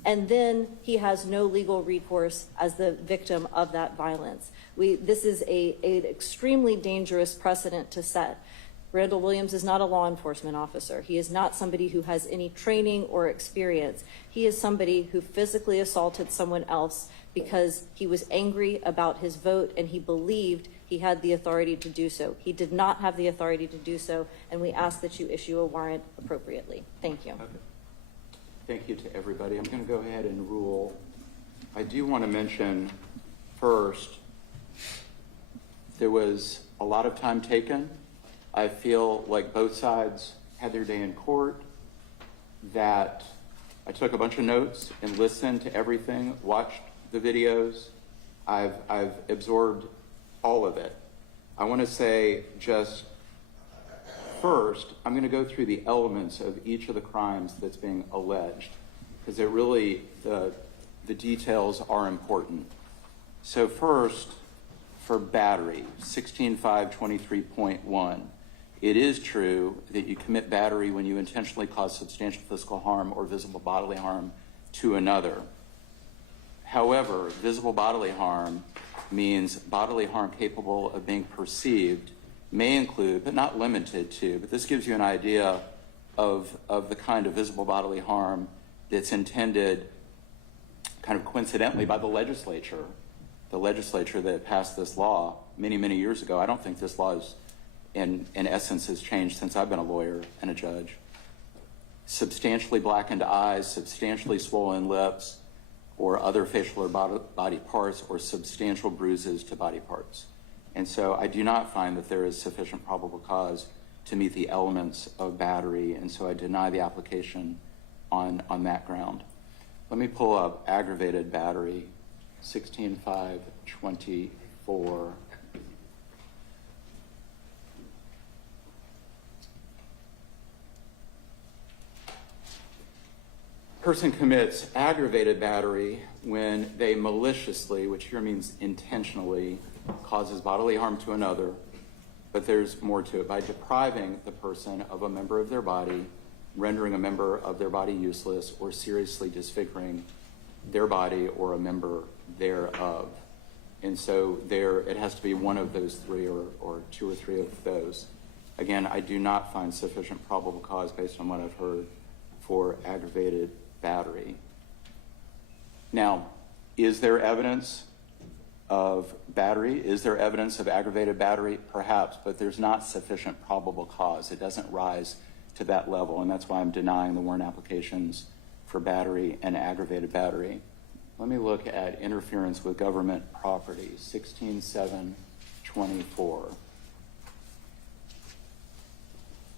and then he has no legal recourse as the victim of that violence. This is an extremely dangerous precedent to set. Randall Williams is not a law enforcement officer. He is not somebody who has any training or experience. He is somebody who physically assaulted someone else because he was angry about his vote and he believed he had the authority to do so. He did not have the authority to do so, and we ask that you issue a warrant appropriately. Thank you. Okay. Thank you to everybody. I'm going to go ahead and rule. I do want to mention first, there was a lot of time taken. I feel like both sides had their day in court, that I took a bunch of notes and listened to everything, watched the videos. I've absorbed all of it. I want to say just first, I'm going to go through the elements of each of the crimes that's being alleged, because it really, the details are important. So first, for battery, 16.523.1, it is true that you commit battery when you intentionally cause substantial physical harm or visible bodily harm to another. However, visible bodily harm means bodily harm capable of being perceived, may include, but not limited to, but this gives you an idea of the kind of visible bodily harm that's intended kind of coincidentally by the legislature that passed this law many, many years ago. I don't think this law is, in essence, has changed since I've been a lawyer and a judge. Substantially blackened eyes, substantially swollen lips, or other facial or body parts, or substantial bruises to body parts. And so I do not find that there is sufficient probable cause to meet the elements of battery, and so I deny the application on that ground. Let me pull up aggravated battery, 16.524. Person commits aggravated battery when they maliciously, which here means intentionally, causes bodily harm to another, but there's more to it, by depriving the person of a member of their body, rendering a member of their body useless, or seriously disfiguring their body or a member thereof. And so it has to be one of those three, or two or three of those. Again, I do not find sufficient probable cause based on what I've heard for aggravated battery. Now, is there evidence of battery? Is there evidence of aggravated battery? Perhaps, but there's not sufficient probable cause. It doesn't rise to that level, and that's why I'm denying the warrant applications for battery and aggravated battery. Let me look at interference with government property, 16.724.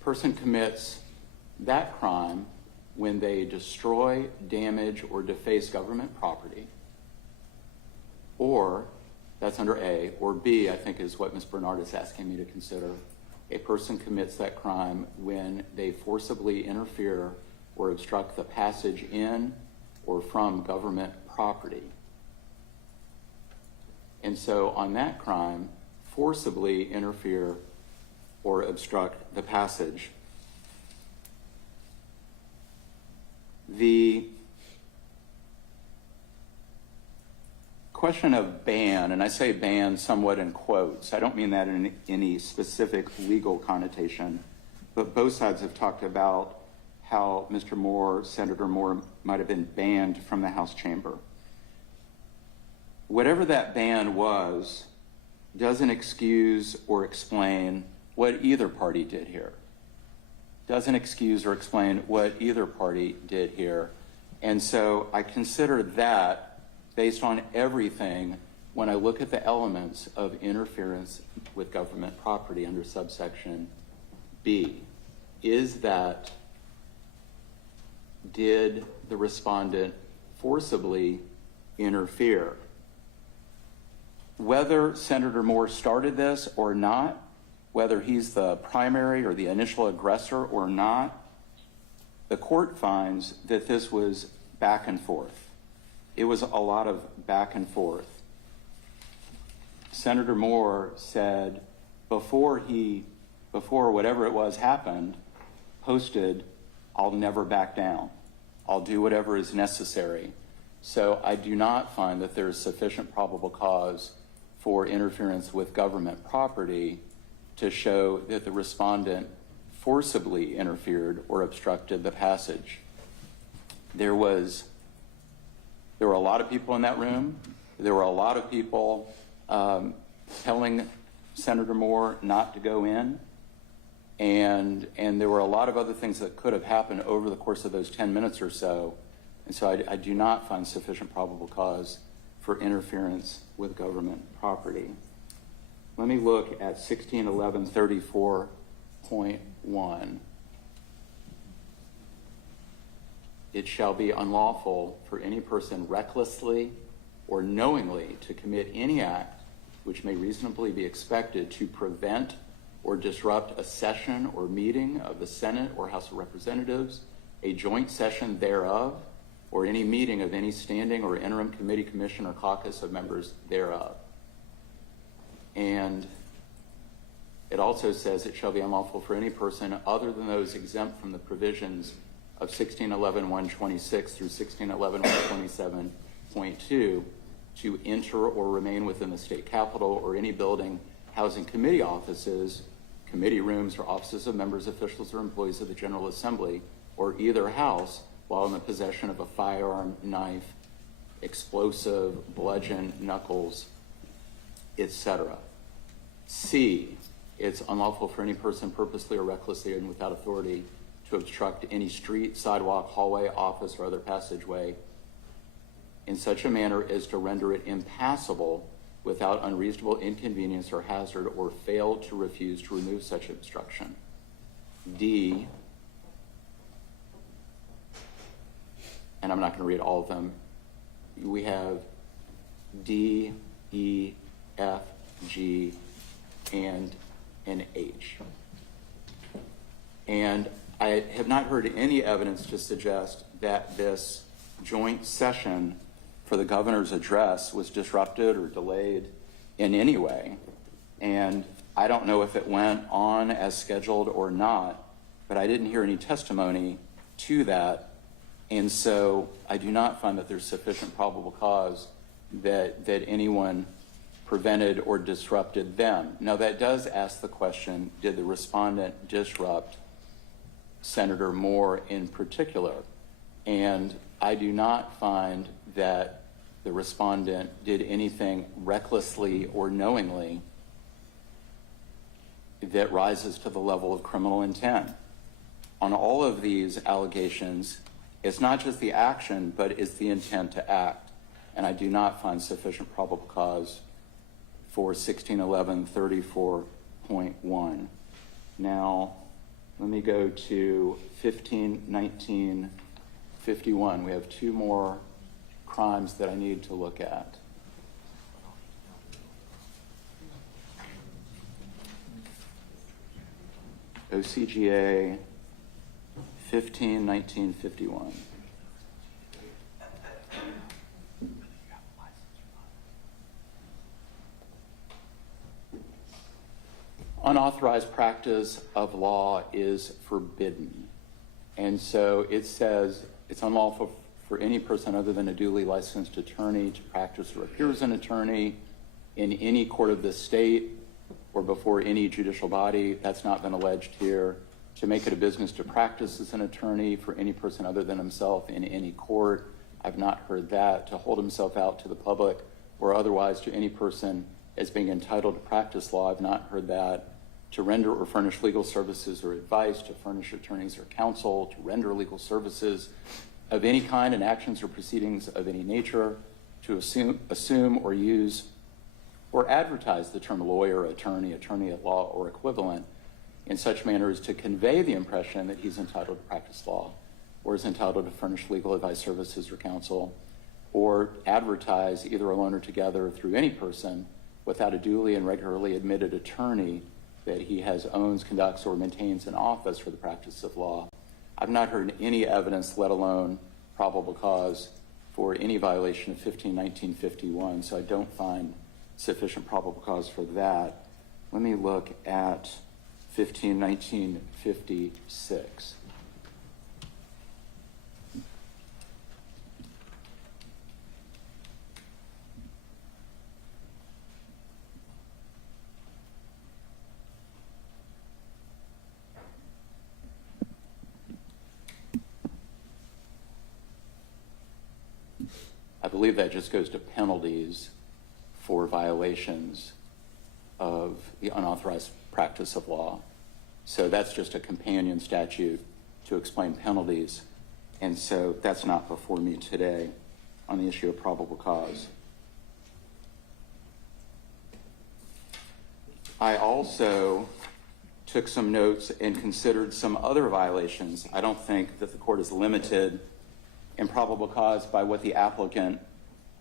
Person commits that crime when they destroy, damage, or deface government property, or, that's under A, or B, I think is what Ms. Bernard is asking me to consider. A person commits that crime when they forcibly interfere or obstruct the passage in or from government property. And so on that crime, forcibly interfere or obstruct the passage. The question of ban, and I say ban somewhat in quotes, I don't mean that in any specific legal connotation, but both sides have talked about how Mr. Moore, Senator Moore, might have been banned from the House chamber. Whatever that ban was, doesn't excuse or explain what either party did here. Doesn't excuse or explain what either party did here. And so I consider that, based on everything, when I look at the elements of interference with government property under subsection B, is that did the respondent forcibly interfere? Whether Senator Moore started this or not, whether he's the primary or the initial aggressor or not, the court finds that this was back and forth. It was a lot of back and forth. Senator Moore said before whatever it was happened, posted, "I'll never back down. I'll do whatever is necessary." So I do not find that there is sufficient probable cause for interference with government property to show that the respondent forcibly interfered or obstructed the passage. There were a lot of people in that room. There were a lot of people telling Senator Moore not to go in. And there were a lot of other things that could have happened over the course of those 10 minutes or so. And so I do not find sufficient probable cause for interference with government property. Let me look at 161134.1. It shall be unlawful for any person recklessly or knowingly to commit any act which may reasonably be expected to prevent or disrupt a session or meeting of the Senate or House of Representatives, a joint session thereof, or any meeting of any standing or interim committee, commission, or caucus of members thereof. And it also says it shall be unlawful for any person other than those exempt from the provisions of 1611.126 through 1611.127.2 to enter or remain within the state capitol or any building housing committee offices, committee rooms, or offices of members, officials, or employees of the General Assembly or either house while in the possession of a firearm, knife, explosive, bludgeon, knuckles, etc. C, it's unlawful for any person purposely or recklessly and without authority to obstruct any street, sidewalk, hallway, office, or other passageway in such a manner as to render it impassable without unreasonable inconvenience or hazard, or fail to refuse to remove such obstruction. D, and I'm not going to read all of them, we have D, E, F, G, and an H. And I have not heard any evidence to suggest that this joint session for the governor's address was disrupted or delayed in any way. And I don't know if it went on as scheduled or not, but I didn't hear any testimony to that. And so I do not find that there's sufficient probable cause that anyone prevented or disrupted them. Now that does ask the question, did the respondent disrupt Senator Moore in particular? And I do not find that the respondent did anything recklessly or knowingly that rises to the level of criminal intent. On all of these allegations, it's not just the action, but it's the intent to act. And I do not find sufficient probable cause for 1611.34.1. Now, let me go to 1519.51. We have two more crimes that I need to look at. OCGA 1519.51. unauthorized practice of law is forbidden. And so it says it's unlawful for any person other than a duly licensed attorney to practice or appear as an attorney in any court of the state or before any judicial body. That's not been alleged here. To make it a business to practice as an attorney for any person other than himself in any court. I've not heard that. To hold himself out to the public or otherwise to any person as being entitled to practice law. I've not heard that. To render or furnish legal services or advice, to furnish attorneys or counsel, to render legal services of any kind and actions or proceedings of any nature, to assume or use or advertise the term lawyer, attorney, attorney at law, or equivalent in such manner as to convey the impression that he's entitled to practice law or is entitled to furnish legal advice, services, or counsel, or advertise either alone or together through any person without a duly and regularly admitted attorney that he has owns, conducts, or maintains an office for the practice of law. I've not heard any evidence, let alone probable cause, for any violation of 151951, so I don't find sufficient probable cause for that. Let me look at 151956. I believe that just goes to penalties for violations of the unauthorized practice of law. So that's just a companion statute to explain penalties. And so that's not before me today on the issue of probable cause. I also took some notes and considered some other violations. I don't think that the court is limited in probable cause by what the applicant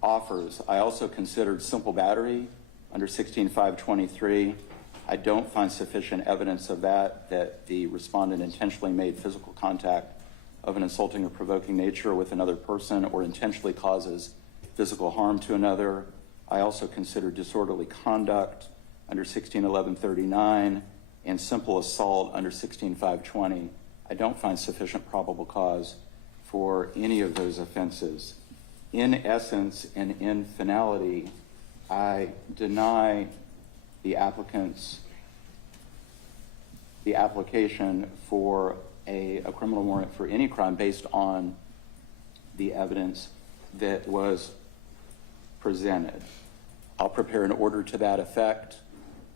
offers. I also considered simple battery under 16523. I don't find sufficient evidence of that the respondent intentionally made physical contact of an insulting or provoking nature with another person or intentionally causes physical harm to another. I also considered disorderly conduct under 161139 and simple assault under 16520. I don't find sufficient probable cause for any of those offenses. In essence and in finality, I deny the applicant's the application for a criminal warrant for any crime based on the evidence that was presented. I'll prepare an order to that effect,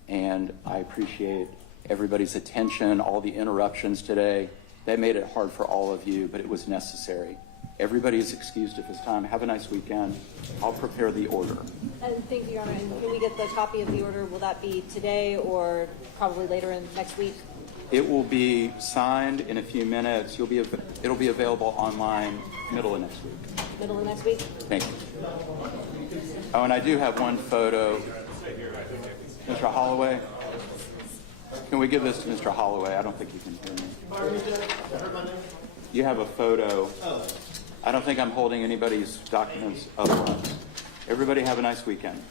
and I appreciate everybody's attention, all the interruptions today. They made it hard for all of you, but it was necessary. Everybody is excused at this time. Have a nice weekend. I'll prepare the order. And thank you, Your Honor. And can we get the copy of the order? Will that be today or probably later in next week? It will be signed in a few minutes. It'll be available online middle of next week. Middle of next week? Thank you. Oh, and I do have one photo. Mr. Holloway? Can we give this to Mr. Holloway? I don't think you can hear me. You have a photo. I don't think I'm holding anybody's documents otherwise. Everybody have a nice weekend.